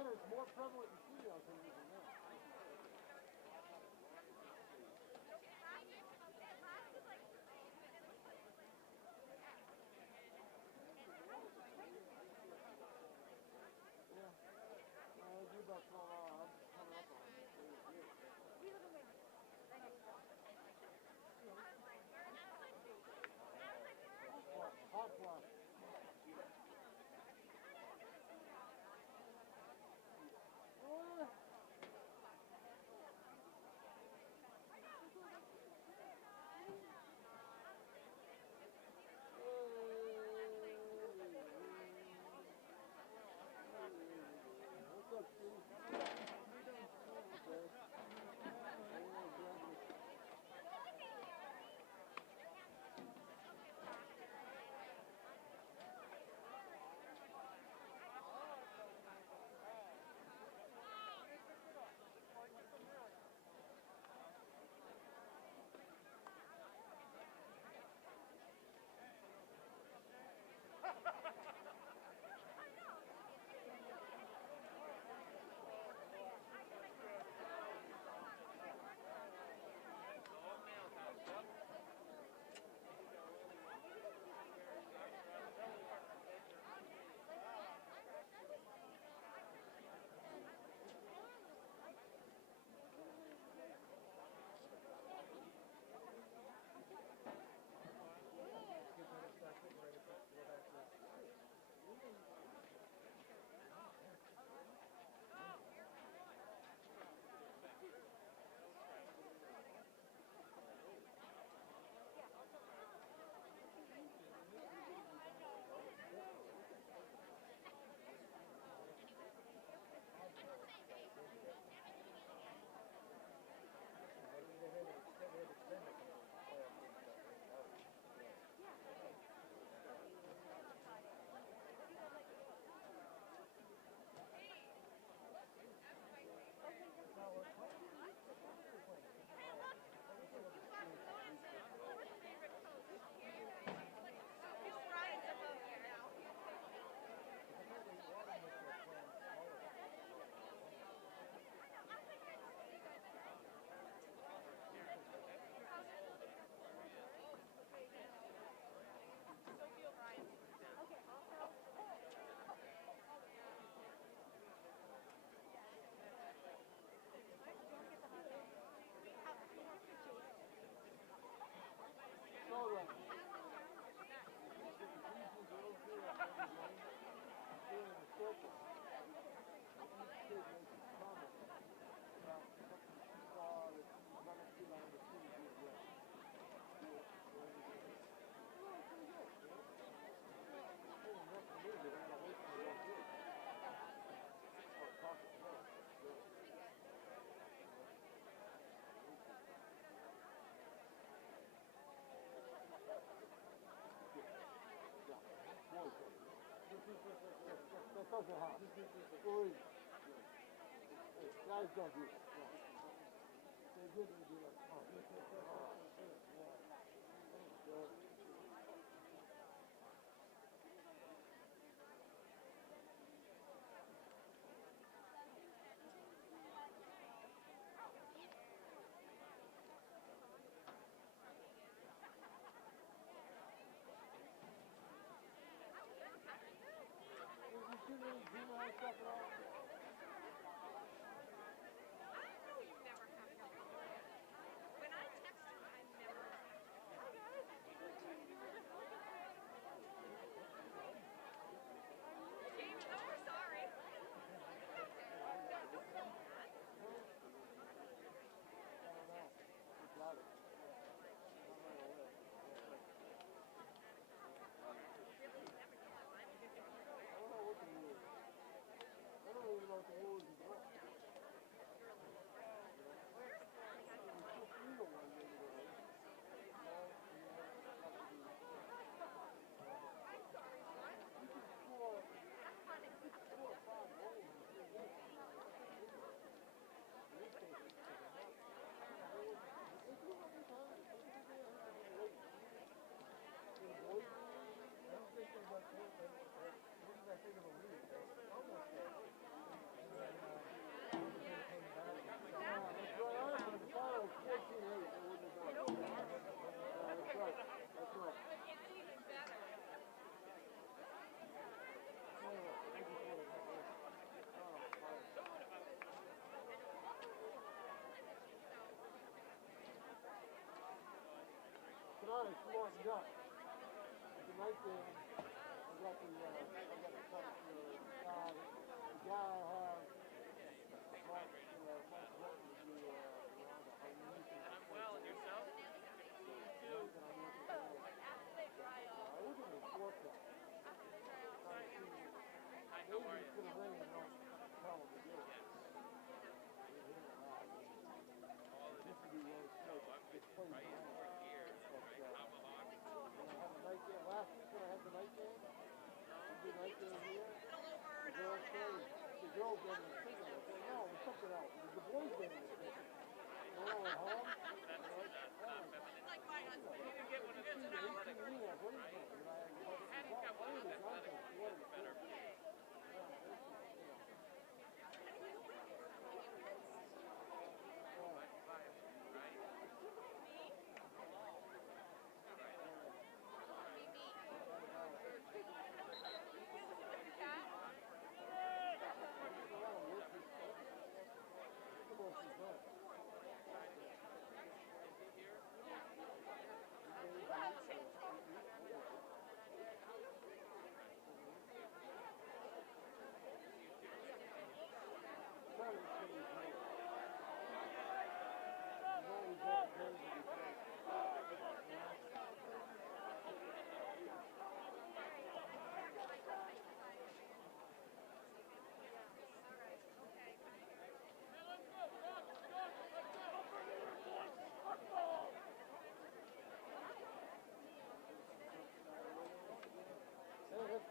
And it's more prevalent in female teams than that. Yeah. I do about 12 hours. I'm just coming up on it. Hot flush. Oh, Guys don't do that. They did do that.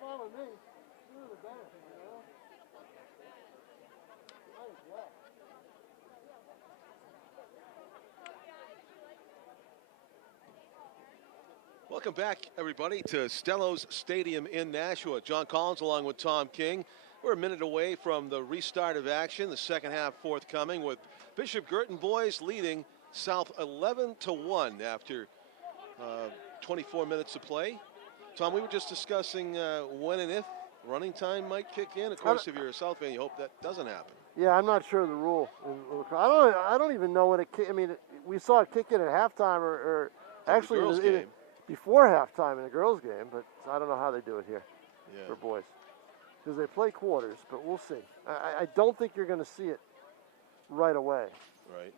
Follow me. Sooner the better, you know? Might as well. Welcome back, everybody, to Stellos Stadium in Nashua. John Collins along with Tom King. We're a minute away from the restart of action, the second half forthcoming, with Bishop Girton boys leading South 11-1 after 24 minutes of play. Tom, we were just discussing when and if running time might kick in. Of course, if you're a South fan, you hope that doesn't happen. Yeah, I'm not sure of the rule. I don't even know when it kicked. I mean, we saw it kick in at halftime or actually before halftime in the girls' game, but I don't know how they do it here for boys. Because they play quarters, but we'll see. I don't think you're going to see it right away. Right.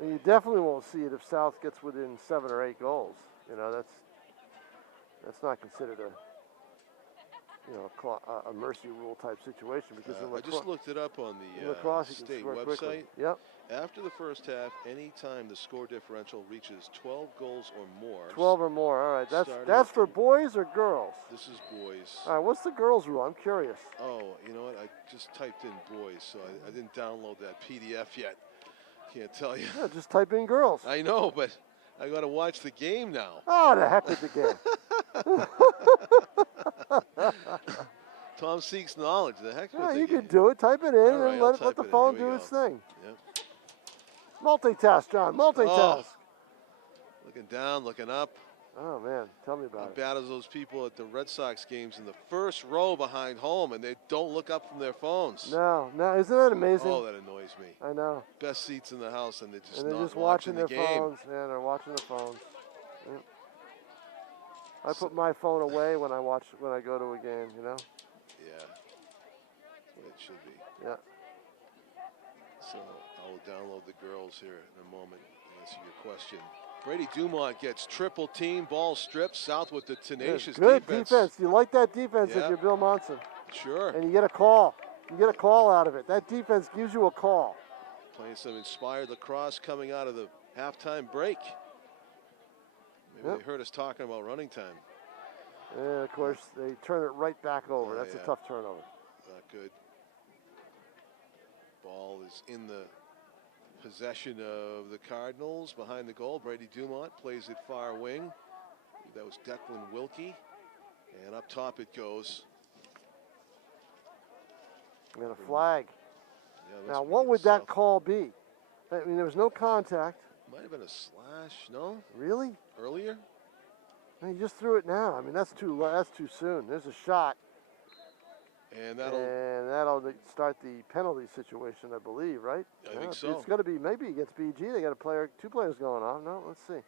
And you definitely won't see it if South gets within 7 or 8 goals. You know, that's not considered a a mercy rule type situation because I just looked it up on the lacrosse, state website. website. Yep. After the first half, any time the score differential reaches 12 goals or more. 12 or more. All right. That's for boys or girls? This is boys. All right. What's the girls' rule? I'm curious. Oh, you know what? I just typed in boys, so I didn't download that PDF yet. Can't tell you. Yeah, just type in girls. I know, but I got to watch the game now. Oh, the heck with the game. Tom seeks knowledge. The heck with the game. You can do it. Type it in right, and let the phone do its thing. Yep. Multitask, John. Multitask. Looking down, looking up. Oh, man. Tell me about it. How bad are those people at the Red Sox games in the first row behind home, and they don't look up from their phones? No. Isn't that amazing? Oh, that annoys me. I know. Best seats in the house, and they're just not watching their the game. Phones. Yeah, they're watching their phones. Yep. I put my phone away when I go to a game, Yeah. That's the way it should be. Yeah. So I'll download the girls here in a moment to answer your question. Brady Dumont gets triple team, ball stripped, South with the tenacious good defense. You like that defense if you're Bill Monson. Sure. And you get a call. You get a call out of it. That defense gives you a call. Playing some inspired lacrosse coming out of the halftime break. Maybe they heard us talking about running time. And, of course, they turn it right back over. That's a tough turnover. Not good. Ball is in the possession of the Cardinals behind the goal. Brady Dumont plays it far wing. That was Declan Wilkie. And up top it goes. And a flag. Yeah, now, what would that call be? I mean, there was no contact. Might have been a slash, no? Really? Earlier? No, you just threw it now. I mean, that's too soon. There's a shot. And that'll start the penalty situation, I believe, right? I think so. It's got to be maybe against BG. They got two players going on. No, let's see.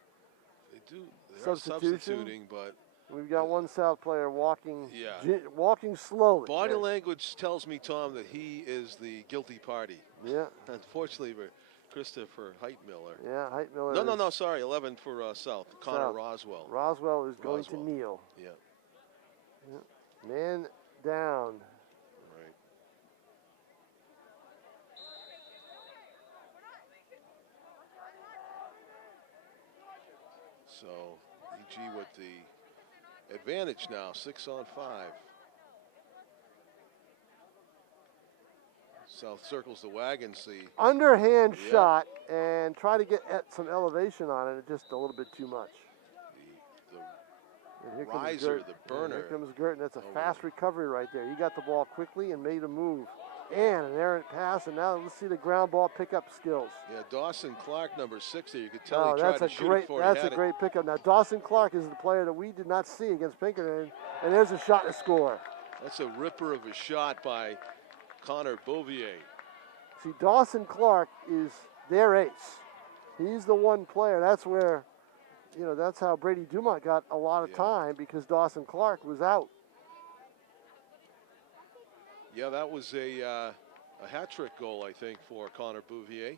They do. They are substituting, but we've got one South player walking. Yeah. Walking slowly. Body language tells me, Tom, that he is the guilty party. Yeah. Unfortunately for Christopher Heitmiller. Yeah, Heitmiller. No. Sorry, 11 for South. Connor Roswell. Roswell is going to kneel. Yeah. Man down. Right. So, EG with the advantage now, 6-on-5. South circles the wagons. The underhand shot and try to get some elevation on it. It's just a little bit too much. The riser, the burner. Here comes Gert, and that's a fast recovery right there. He got the ball quickly and made a move. And an errant pass, and now let's see the ground ball pickup skills. Yeah, Dawson Clark, number 6 there. You could tell he tried to shoot it before that's a great pickup. Now, Dawson Clark is the player that we did not see against Pinkerton, and there's a shot to score. That's a ripper of a shot by Connor Bouvier. See, Dawson Clark is their ace. He's the one player. That's where, that's how Brady Dumont got a lot of time because Dawson Clark was out. Yeah, that was a hat trick goal, I think, for Connor Bouvier.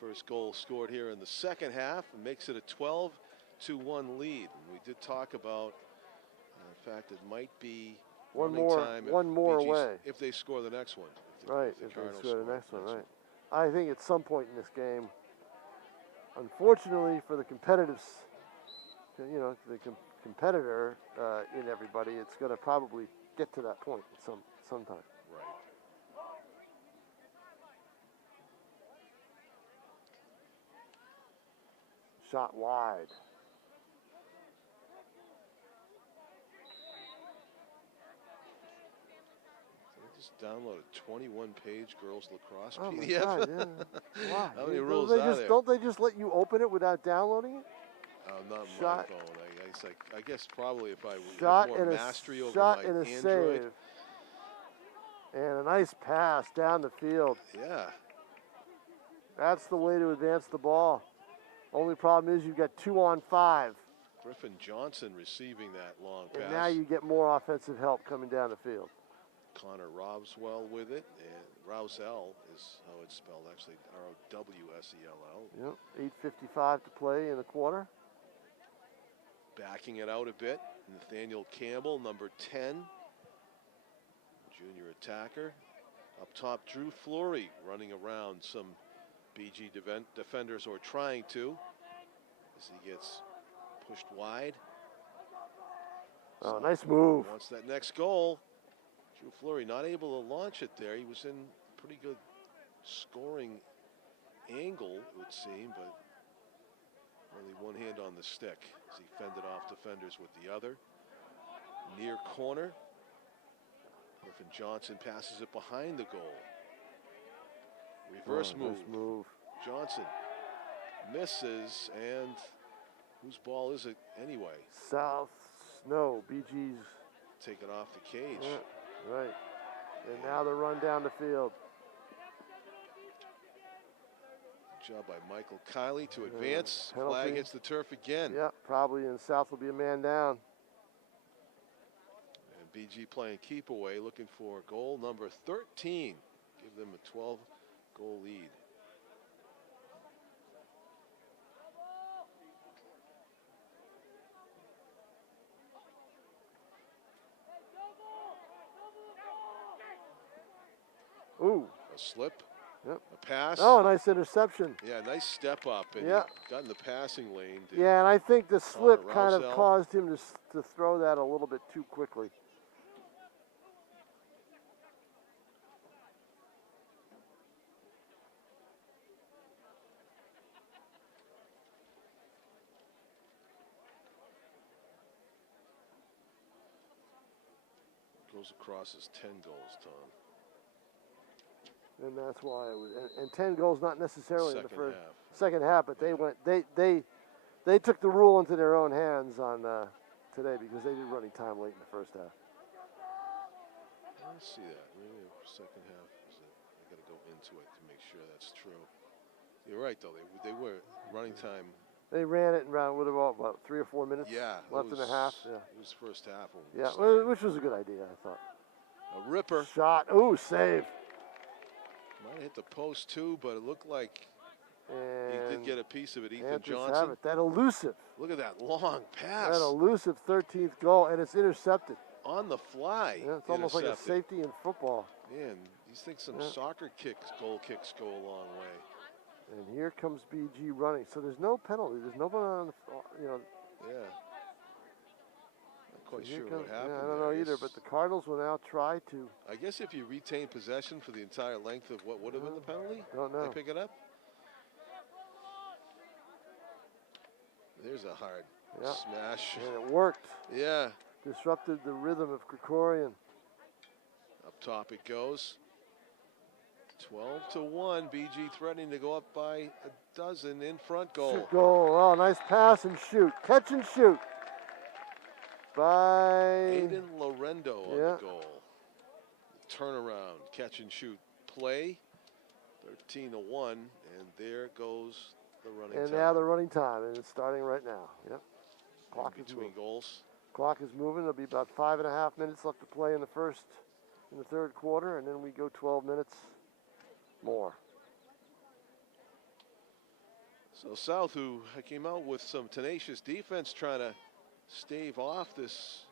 First goal scored here in the second half and makes it a 12-1 lead. And we did talk about the fact it might be one more away if they score the next one. Right, if they score the next one, right. I think at some point in this game, unfortunately for the competitive, the competitor in everybody, it's going to probably get to that point sometime. Right. Shot wide. Download a 21-page girls lacrosse PDF. God, yeah. Why? How many rules are there? Don't they just let you open it without downloading it? Not my phone. I guess probably if I shot had more mastery over shot my and a Android. Save. And a nice pass down the field. Yeah. That's the way to advance the ball. Only problem is you've got 2-on-5. Griffin Johnson receiving that long pass. And now you get more offensive help coming down the field. Connor Roswell with it, and Rousel is how it's spelled, actually, R-O-W-S-E-L-L. Yep, 8:55 to play in the quarter. Backing it out a bit, Nathaniel Campbell, number 10. Junior attacker. Up top, Drew Fleury running around some BG defenders, or trying to, as he gets pushed wide. Oh, nice move. Wants that next goal. Drew Fleury not able to launch it there. He was in pretty good scoring angle, it would seem, but only one hand on the stick as he fended off defenders with the other. Near corner. Griffin Johnson passes it behind the goal. Reverse move. Nice move. Johnson misses, and whose ball is it anyway? South Snow, BG's. Taken off the cage. Yeah, right. And now the run down the field. Good job by Michael Kiley to advance. Flag hits the turf again. Yeah, probably, and South will be a man down. And BG playing keep away, looking for goal number 13. Give them a 12-goal lead. Ooh. A slip. Yep. A pass. Oh, nice interception. Yeah, nice step up. And yeah. Got in the passing lane. Yeah, and I think the slip kind of Rousel. caused him to throw that a little bit too quickly. Goes across as 10 goals, Tom. And that's why it was, and 10 goals not necessarily in the first half. Second half, but they took the rule into their own hands on today because they did running time late in the first half. I don't see that. Maybe the second half. I got to go into it to make sure that's true. You're right, though. They were running time. They ran it in around about 3 or 4 minutes. Yeah, left in the half. Yeah, it was first half. Yeah, which was a good idea, I thought. A ripper shot. Ooh, save. Might have hit the post too, but it looked like he did get a piece of it. Ethan Panthers Johnson. have it. That elusive. Look at that long pass. That elusive 13th goal, and it's intercepted. On the fly. Yeah, it's almost like a safety in football. Man, you think some soccer goal kicks go a long way. And here comes BG running. So there's no penalty. There's nobody on the, Yeah. Not quite sure what happened. Yeah, I don't know either, but the Cardinals will now try to. I guess if you retain possession for the entire length of what would have been the penalty, don't know. They pick it up. There's a hard smash. And it worked. Yeah. Disrupted the rhythm of Krikorian. Up top it goes. 12-1. BG threatening to go up by a dozen in front goal. Shoot goal. Oh, nice pass and shoot. Catch and shoot. By Aiden Lorendo on the goal. Turnaround, catch and shoot play. 13-1, and there goes the running time. And now the running time, and it's starting right now. Yep. Clock is between goals. Clock is moving. There'll be about 5.5 minutes left to play in the third quarter, and then we go 12 minutes more. So South, who came out with some tenacious defense, trying to stave off this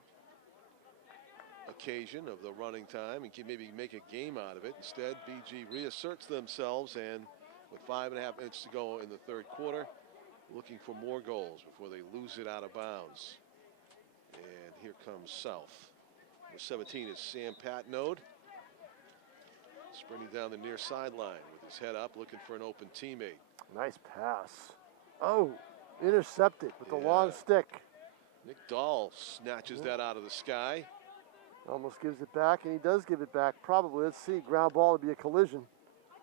occasion of the running time and maybe make a game out of it. Instead, BG reasserts themselves, and with 5.5 minutes to go in the third quarter, looking for more goals before they lose it out of bounds. And here comes South. Number 17 is Sam Patnode, sprinting down the near sideline with his head up, looking for an open teammate. Nice pass. Oh, intercepted with the long stick. Nick Dahl snatches that out of the sky. Almost gives it back, and he does give it back. Probably, let's see, ground ball would be a collision.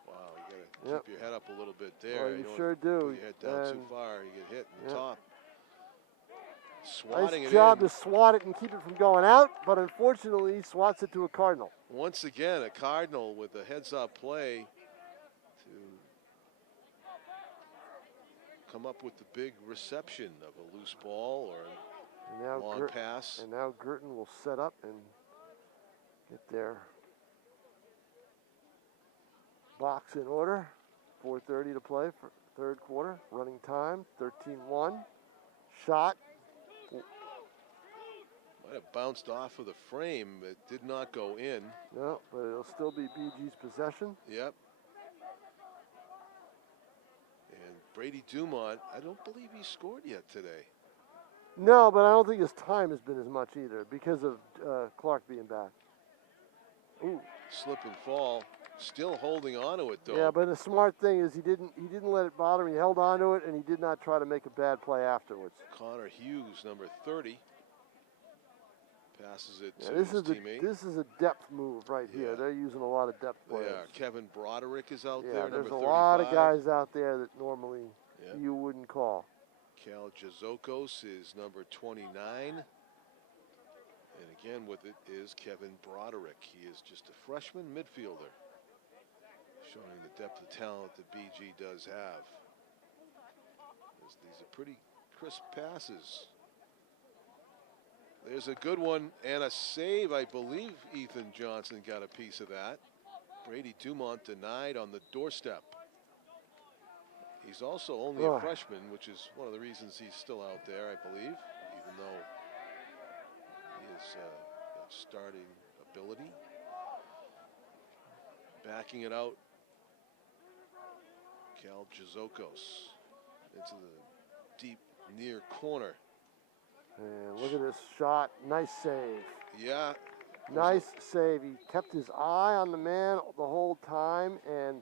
Wow, you got to keep your head up a little bit there. Well, you sure do. Put your head down too far, you get hit in the top. Swatting nice it job in. to swat it and keep it from going out, but unfortunately, he swats it to a Cardinal. Once again, a Cardinal with a heads-up play to come up with the big reception of a loose ball or a long pass. And now Girton will set up and get their box in order. 4:30 to play for third quarter. Running time, 13-1. Shot. Might Might have bounced off of the frame. It did not go in. No, but it'll still be BG's possession. Yep. And Brady Dumont, I don't believe he scored yet today. No, but I don't think his time has been as much either because of Clark being back. Ooh. Slip and fall. Still holding on to it, though. Yeah, but the smart thing is he didn't let it bother him. He held on to it, and he did not try to make a bad play afterwards. Connor Hughes, number 30. Passes it to this his is teammate. This is a depth move right here. They're using a lot of depth players. Yeah, Kevin Broderick is out there, Yeah, number there's 35. a lot of guys out there that normally you wouldn't call. Cal Jazokos is number 29. And again with it is Kevin Broderick. He is just a freshman midfielder, showing the depth of talent that BG does have. These are pretty crisp passes. There's a good one and a save. I believe Ethan Johnson got a piece of that. Brady Dumont denied on the doorstep. He's also only a freshman, which is one of the reasons he's still out there, I believe, even though he has starting ability. Backing it out, Cal Jazokos into the deep near corner. And look at this shot. Nice save. Yeah. Nice save. He kept his eye on the man the whole time, and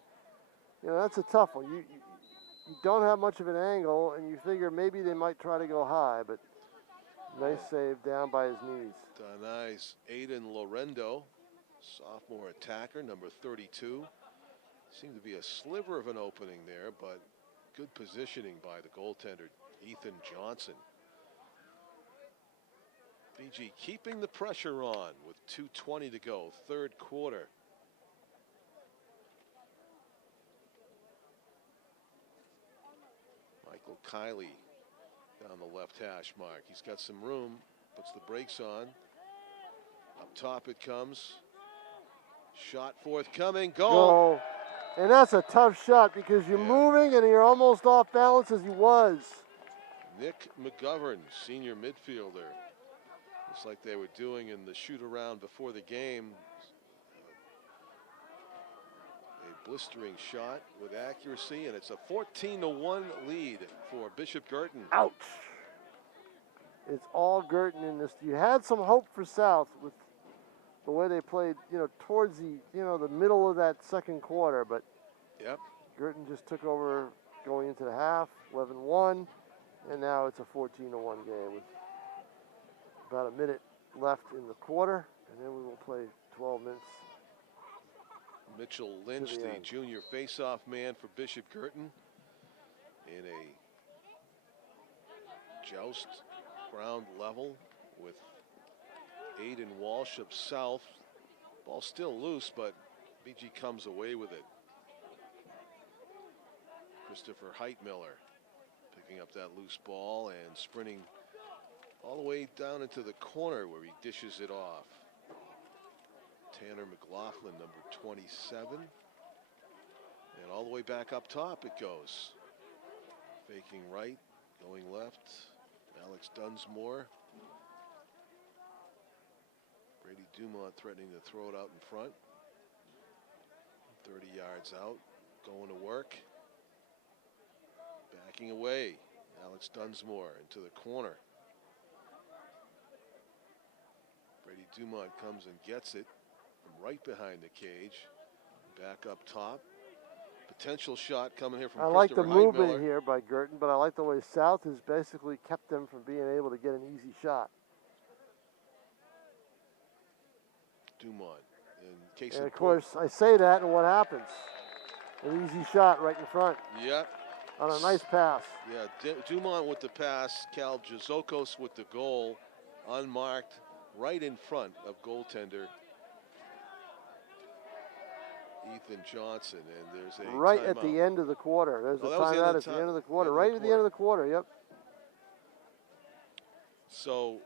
that's a tough one. You don't have much of an angle, and you figure maybe they might try to go high, but nice save down by his knees. Nice. Aiden Lorendo, sophomore attacker, number 32. Seemed to be a sliver of an opening there, but good positioning by the goaltender, Ethan Johnson. BG keeping the pressure on with 2:20 to go, third quarter. Michael Kiley down the left hash mark. He's got some room, puts the brakes on. Up top it comes. Shot forthcoming, goal. And that's a tough shot because you're moving and you're almost off balance as he was. Nick McGovern, senior midfielder. Just like they were doing in the shoot around before the game. A blistering shot with accuracy, and it's a 14-1 lead for Bishop Girton. Ouch. It's all Girton in this. You had some hope for South with the way they played, towards the middle of that second quarter, but Girton just took over going into the half, 11-1, and now it's a 14-1 game with about a minute left in the quarter, and then we will play 12 minutes. Mitchell Lynch, the junior face-off man for Bishop Girton, in a joust ground level with Aiden Walsh of South. Ball still loose, but BG comes away with it. Christopher Heitmiller picking up that loose ball and sprinting all the way down into the corner where he dishes it off. Tanner McLaughlin, number 27. And all the way back up top it goes. Faking right, going left. Alex Dunsmore. Brady Dumont threatening to throw it out in front. 30 yards out, going to work. Backing away, Alex Dunsmore into the corner. Brady Dumont comes and gets it from right behind the cage. Back up top. Potential shot coming here from I like the movement Heitmiller. here by Girton, but I like the way South has basically kept them from being able to get an easy shot. Dumont. In case and of course, I say that, and what happens? An easy shot right in front. Yep. On a nice pass. Yeah, Dumont with the pass, Cal Jazokos with the goal, unmarked, right in front of goaltender Ethan Johnson, and there's a right timeout. At the end of the quarter. There's a timeout at the end of the quarter. Right at the end of the quarter. Yep. So,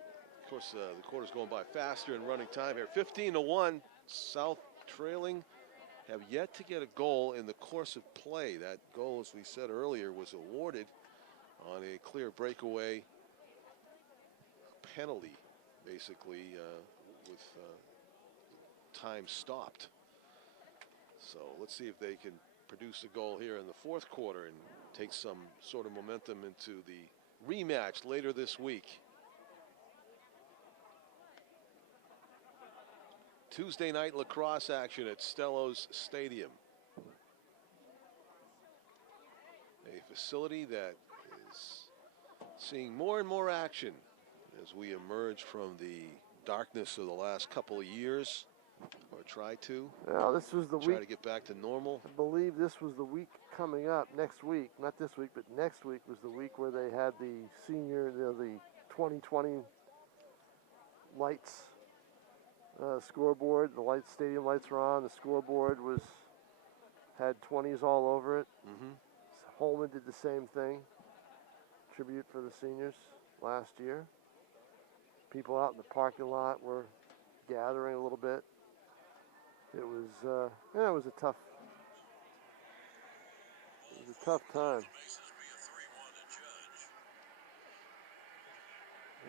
of course, the quarter's going by faster in running time here. 15-1, South trailing, have yet to get a goal in the course of play. That goal, as we said earlier, was awarded on a clear breakaway penalty basically with time stopped. So let's see if they can produce a goal here in the fourth quarter and take some sort of momentum into the rematch later this week. Tuesday night lacrosse action at Stellos Stadium. A facility that is seeing more and more action as we emerge from the darkness of the last couple of years, or try to. Now, this was the try week to get back to normal. I believe this was the week coming up next week, not this week, but next week was the week where they had the senior, the 2020 lights scoreboard. The lights, stadium lights were on. The scoreboard had 20s all over it. Holman did the same thing. Tribute for the seniors last year. People out in the parking lot were gathering a little bit. It was, it was a tough time.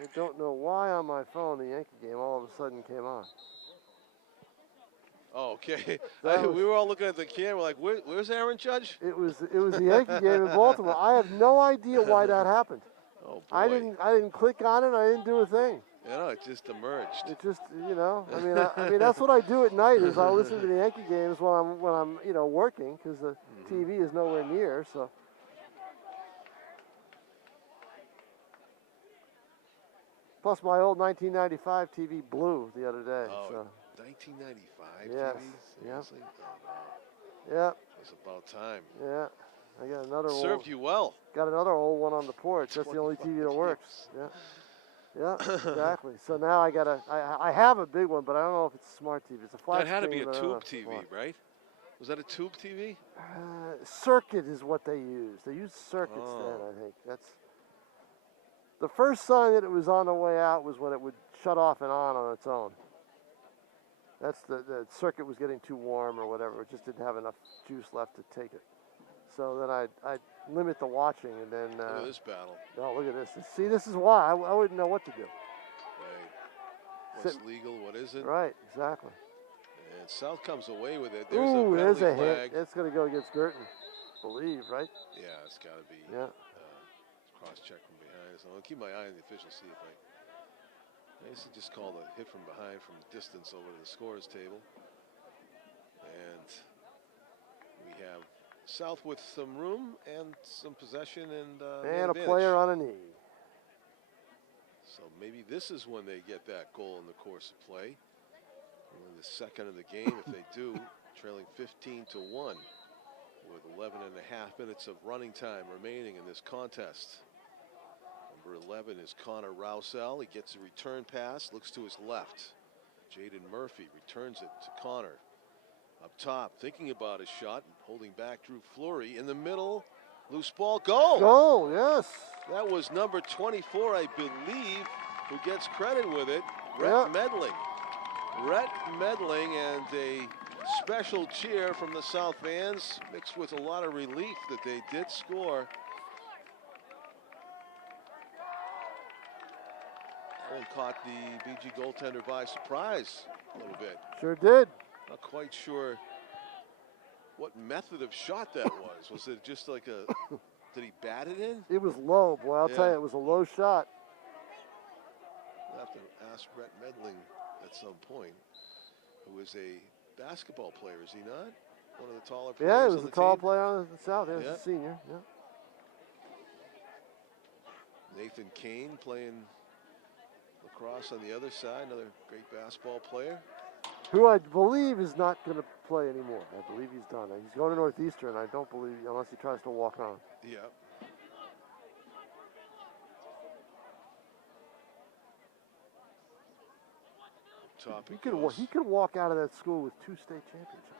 I don't know why on my phone the Yankee game all of a sudden came on. Oh, okay. Was, we were all looking at the camera like, where's Aaron Judge? It was the Yankee game in Baltimore. I have no idea why that happened. Oh boy. I didn't click on it. I didn't do a thing. You know, it just emerged. It just, I mean that's what I do at night is I listen to the Yankee games when I'm working because the TV is nowhere near. So. Plus my old 1995 TV blew the other day. Oh, so. 1995 yes. TV? Yep. Oh, no. Yep. It's about time. Yeah. I got another Served you well. Got another old one on the porch. That's the only TV that works. Yeah. Yeah, exactly. So now I have a big one, but I don't know if it's a smart TV. It's a flat screen. That had to be a tube TV, right? Was that a tube TV? Circuit is what they used. They used circuits then, I think. That's the first sign that it was on the way out was when it would shut off and on its own. That's the circuit was getting too warm or whatever. It just didn't have enough juice left to take it. So then I'd limit the watching and then. Look at this battle. No, look at this. See, this is why I wouldn't know what to do. Right. What's legal, what isn't. Right, exactly. And South comes away with it. There's a flag. hit. It's going to go against Girton, believe, right? Yeah, it's got to be. Yeah. Cross-check from behind. So I'll keep my eye on the official, see if I used to just call the hit from behind from distance over to the scorer's table. And we have South with some room and some possession and a player on a knee. So maybe this is when they get that goal in the course of play. Only the second of the game if they do, trailing 15-1 with 11 and a half minutes of running time remaining in this contest. Number 11 is Connor Rousell. He gets a return pass, looks to his left. Jaden Murphy returns it to Connor. Up top, thinking about his shot, and holding back Drew Fleury. In the middle, loose ball, goal! Goal, yes. That was number 24, I believe, who gets credit with it, Rhett Medling. Rhett Medling, and a special cheer from the South fans, mixed with a lot of relief that they did score. And caught the BG goaltender by surprise a little bit. Sure did. Not quite sure what method of shot that was. Was it just like a, did he bat it in? It was low, boy. I'll tell you, it was a low shot. We'll have to ask Rhett Medling at some point, who is a basketball player, is he not? One of the taller players. Yeah, he was on a the tall team? player on the South. He was a senior. Yeah. Nathan Kane playing lacrosse on the other side, another great basketball player. Who I believe is not going to play anymore. I believe he's done. He's going to Northeastern. I don't believe, unless he tries to walk on. Yeah. He could walk out of that school with 2 state championships.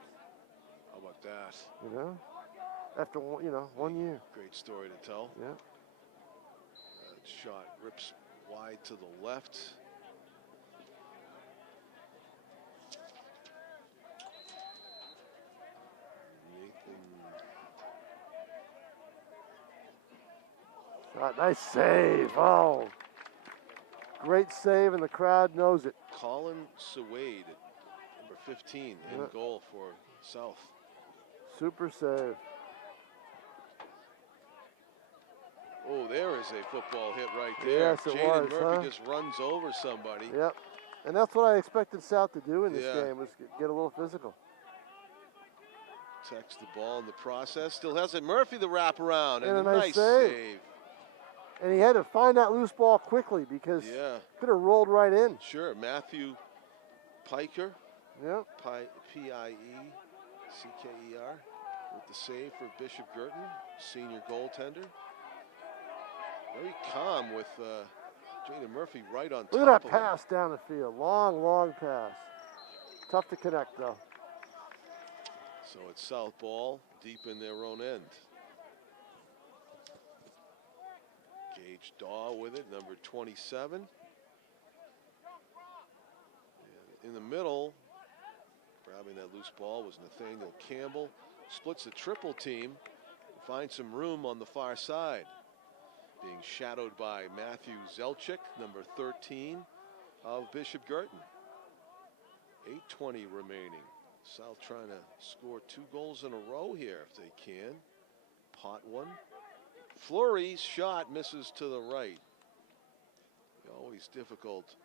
How about that? You know, after 1 year. Great story to tell. Yeah. Shot rips wide to the left. Shot, nice save. Oh. Great save, and the crowd knows it. Colin Suwade, number 15, in goal for South. Super save. Oh, there is a football hit right there. Yes, it Jaden was, Murphy just runs over somebody. Yep. And that's what I expected South to do in this game, was get a little physical. Protects the ball in the process. Still has it. Murphy the wraparound. And a nice save. And he had to find that loose ball quickly because could have rolled right in. Sure. Matthew Piker. Yep. Piecker with the save for Bishop Girton, senior goaltender. Very calm with Jaden Murphy right on top of him. Look at that pass down the field. Long, long pass. Tough to connect, though. So it's South ball deep in their own end. Gage Daw with it, number 27. In the middle, grabbing that loose ball was Nathaniel Campbell. Splits the triple team, finds some room on the far side. Being shadowed by Matthew Zelchik, number 13 of Bishop Girton. 8:20 remaining. South trying to score 2 goals in a row here if they can. Pot one. Fleury's shot misses to the right. Always difficult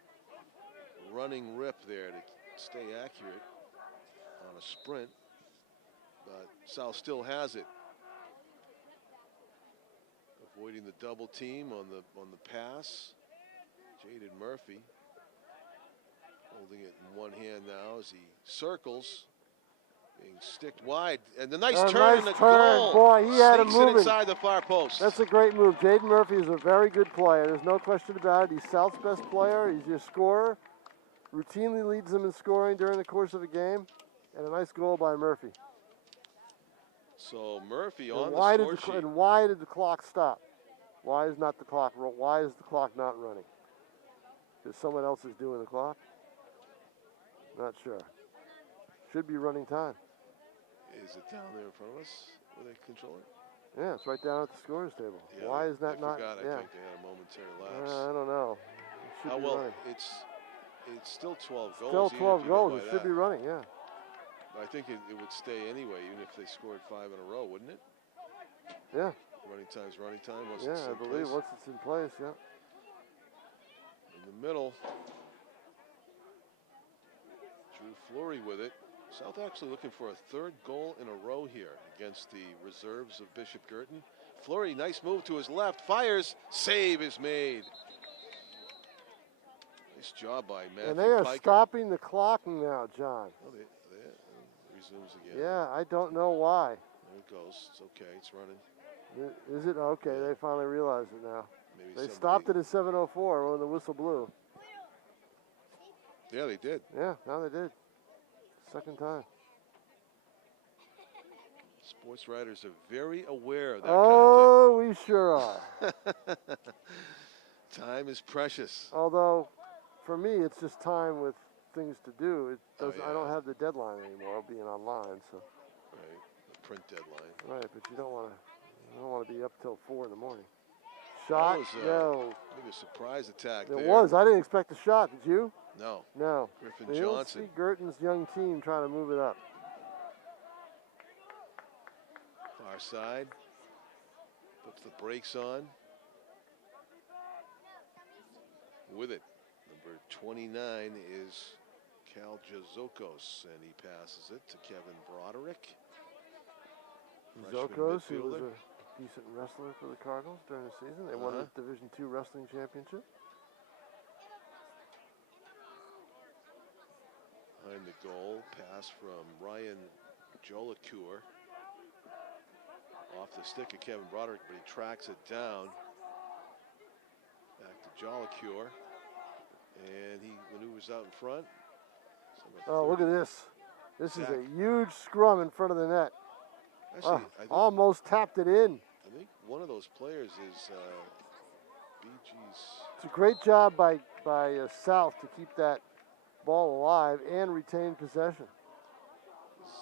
running rip there to stay accurate on a sprint. But South still has it. Avoiding the double team on the pass. Jaden Murphy holding it in one hand now as he circles, being sticked wide, and the nice turn in the goal. Boy, he had him moving inside the far post. That's a great move. Jaden Murphy is a very good player. There's no question about it. He's South's best player. He's your scorer. Routinely leads them in scoring during the course of a game, and a nice goal by Murphy. So Murphy on the score sheet. And why did the clock stop? Why is not the clock? Why is the clock not running? Because someone else is doing the clock? Not sure. Should be running time. Is it down there in front of us where they control it? Yeah, it's right down at the scorers table. Yeah, why is that not? I think they had a momentary lapse. I don't know. It should be running. It's still 12 goals. Still 12 goals. It should be running, yeah. I think it would stay anyway, even if they scored 5 in a row, wouldn't it? Yeah. Running time's running time. I believe once it's in place, yeah. In the middle, Drew Fleury with it. South actually looking for a 3rd goal in a row here against the reserves of Bishop Girton. Fleury, nice move to his left, fires, save is made. Nice job by Matthew And they are Piker. stopping the clock now, John. Oh, they resumes again. Yeah, I don't know why. There it goes. It's okay. It's running. Is it? Okay, they finally realize it now. Maybe they stopped it at 7:04 when the whistle blew. Yeah, they did. Yeah, now they did. Second time. Sports writers are very aware of that kind of thing. We sure are. Time is precious. Although, for me, it's just time with things to do. It doesn't. I don't have the deadline anymore, being online. So. Right, the print deadline. Right, but you don't want to be up till 4 in the morning. Shot? No. I think a surprise attack there. It was. I didn't expect a shot. Did you? No. No. Griffin Johnson. See Girton's young team trying to move it up. Far side. Puts the brakes on. With it, number 29 is Cal Jazokos, and he passes it to Kevin Broderick. Jazokos, who was a decent wrestler for the Cardinals during the season. They won the Division II Wrestling Championship. Behind the goal, pass from Ryan Jolicoeur. Off the stick of Kevin Broderick, but he tracks it down. Back to Jolicoeur. And he maneuvers out in front. Oh, look at this. This is a huge scrum in front of the net. Actually, I think almost tapped it in. I think one of those players is BG's. It's a great job by South to keep that ball alive and retain possession.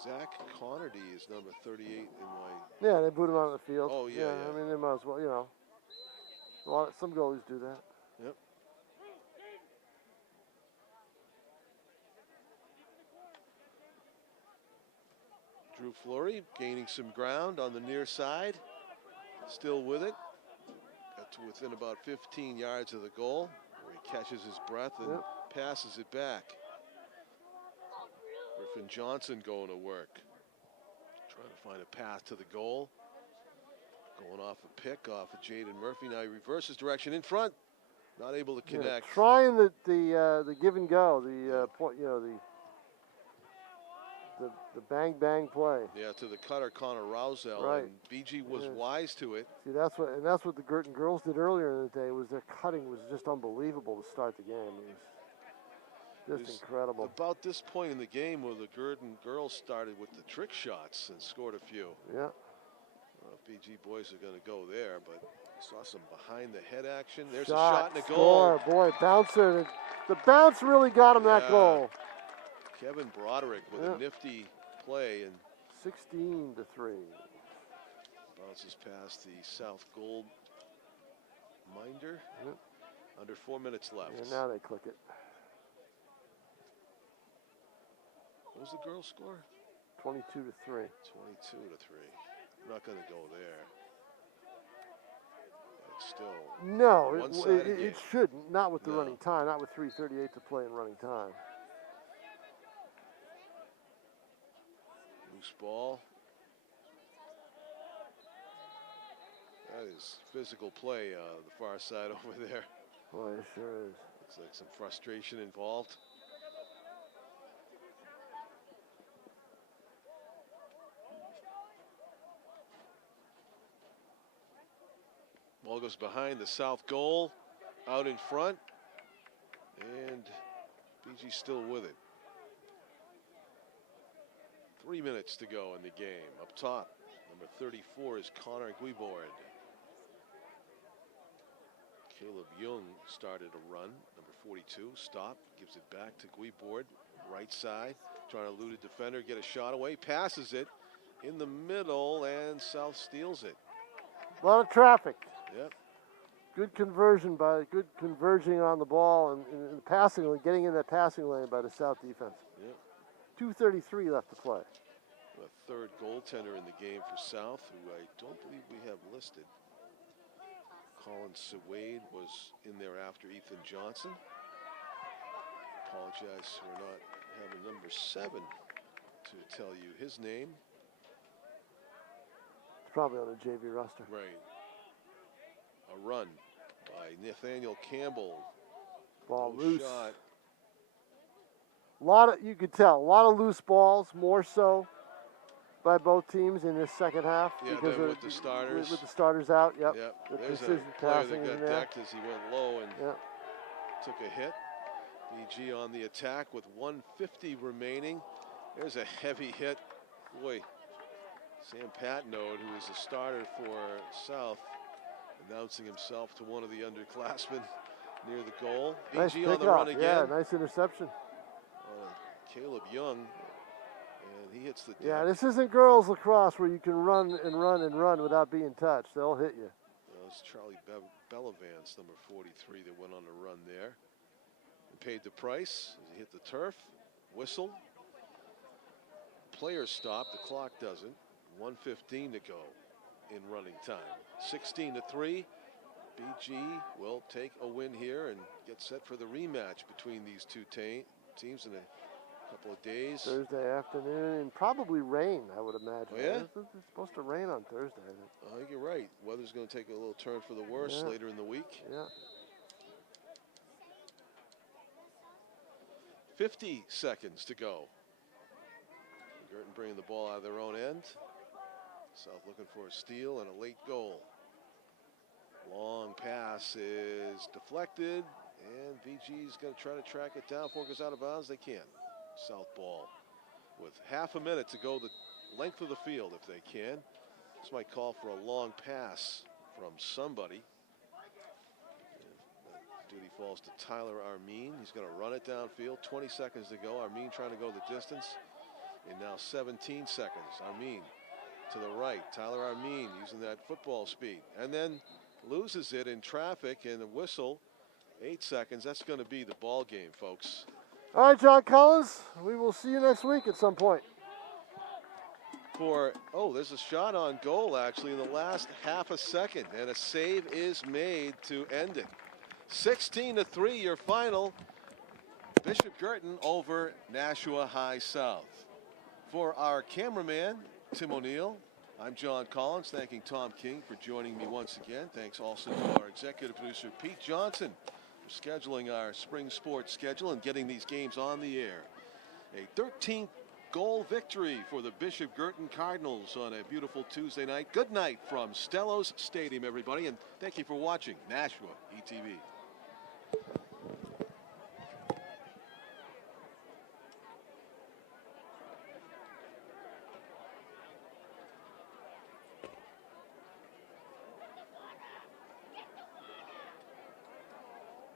Zach Connerty is number 38 in my. Yeah, they put him on the field. Oh yeah. I mean, they might as well. Some goalies do that. Yep. Drew Fleury gaining some ground on the near side. Still with it. Got to within about 15 yards of the goal, where he catches his breath and passes it back. Griffin Johnson going to work. Trying to find a path to the goal. Going off a pick off of Jaden Murphy. Now he reverses direction in front. Not able to connect. Trying the give and go, the point, the bang bang play. Yeah, to the cutter Connor Rousell. Right. And BG was wise to it. See, that's what the Girton girls did earlier in the day. Was their cutting was just unbelievable to start the game. It was just incredible. About this point in the game where the Girton girls started with the trick shots and scored a few. Yeah. BG boys are going to go there, but saw some behind the head action. There's a shot and a goal. Boy, bouncer. The bounce really got him that goal. Kevin Broderick with a nifty play and 16-3. Bounces past the South Gold Minder. Under 4 minutes left. Yeah, now they click it. What was the girls' score? 22-3. 22-3. Not going to go there. It's still no. one-sided game. It shouldn't. Not with the running time. Not with 3:38 to play in running time. Loose ball. That is physical play the far side over there. Boy, it sure is. Looks like some frustration involved. Ball goes behind the south goal, out in front, and BG still with it. 3 minutes to go in the game. Up top, number 34 is Connor Guibord. Caleb Jung started a run. Number 42, stop, gives it back to Guibord, right side, trying to elude a defender, get a shot away, passes it in the middle, and South steals it. A lot of traffic. Yep. Good converging on the ball and passing lane, getting in that passing lane by the South defense. Yep. 2:33 left to play. A third goaltender in the game for South, who I don't believe we have listed. Colin Sawade was in there after Ethan Johnson. Apologize for not having number 7 to tell you his name. It's probably on the JV roster. Right. A run by Nathaniel Campbell. Ball No loose. Shot. You could tell, a lot of loose balls, more so by both teams in this second half. Yeah, because with the starters. With the starters out, yep. Yep. The There's a precision player passing that in got there. decked as he went low and took a hit. BG on the attack with 1:50 remaining. There's a heavy hit. Boy, Sam Patnode, who is a starter for South, announcing himself to one of the underclassmen near the goal. Nice BG on the run pick-up. again. Yeah, nice interception. Caleb Young, and he hits the deck. Yeah, this isn't girls lacrosse where you can run and run and run without being touched. They'll hit you. That was Charlie Bellavance, number 43, that went on a run there. And paid the price as he hit the turf. Whistle. Players stop. The clock doesn't. 1:15 to go in running time. 16-3. BG will take a win here and get set for the rematch between these two teams in a couple of days. Thursday afternoon, and probably rain, I would imagine. Oh, yeah? It's supposed to rain on Thursday. I think you're right. Weather's going to take a little turn for the worse later in the week. Yeah. 50 seconds to go. Girton bringing the ball out of their own end. South looking for a steal and a late goal. Long pass is deflected, and BG's going to try to track it down before it goes out of bounds. They can't. South ball with half a minute to go the length of the field if they can. This might call for a long pass from somebody. Duty falls to Tyler Armin. He's going to run it downfield. 20 seconds to go. Armin trying to go the distance. And now 17 seconds. Armin to the right. Tyler Armin using that football speed. And then loses it in traffic and a whistle. 8 seconds. That's going to be the ball game, folks. All right, John Collins. We will see you next week at some point. there's a shot on goal actually in the last half a second, and a save is made to end it. 16-3 your final. Bishop Girton over Nashua High South. For our cameraman, Tim O'Neill, I'm John Collins, thanking Tom King for joining me once again. Thanks also to our executive producer, Pete Johnson, for scheduling our spring sports schedule and getting these games on the air. A 13th goal victory for the Bishop Girton Cardinals on a beautiful Tuesday night. Good night from Stellos Stadium, everybody, and thank you for watching Nashua ETV.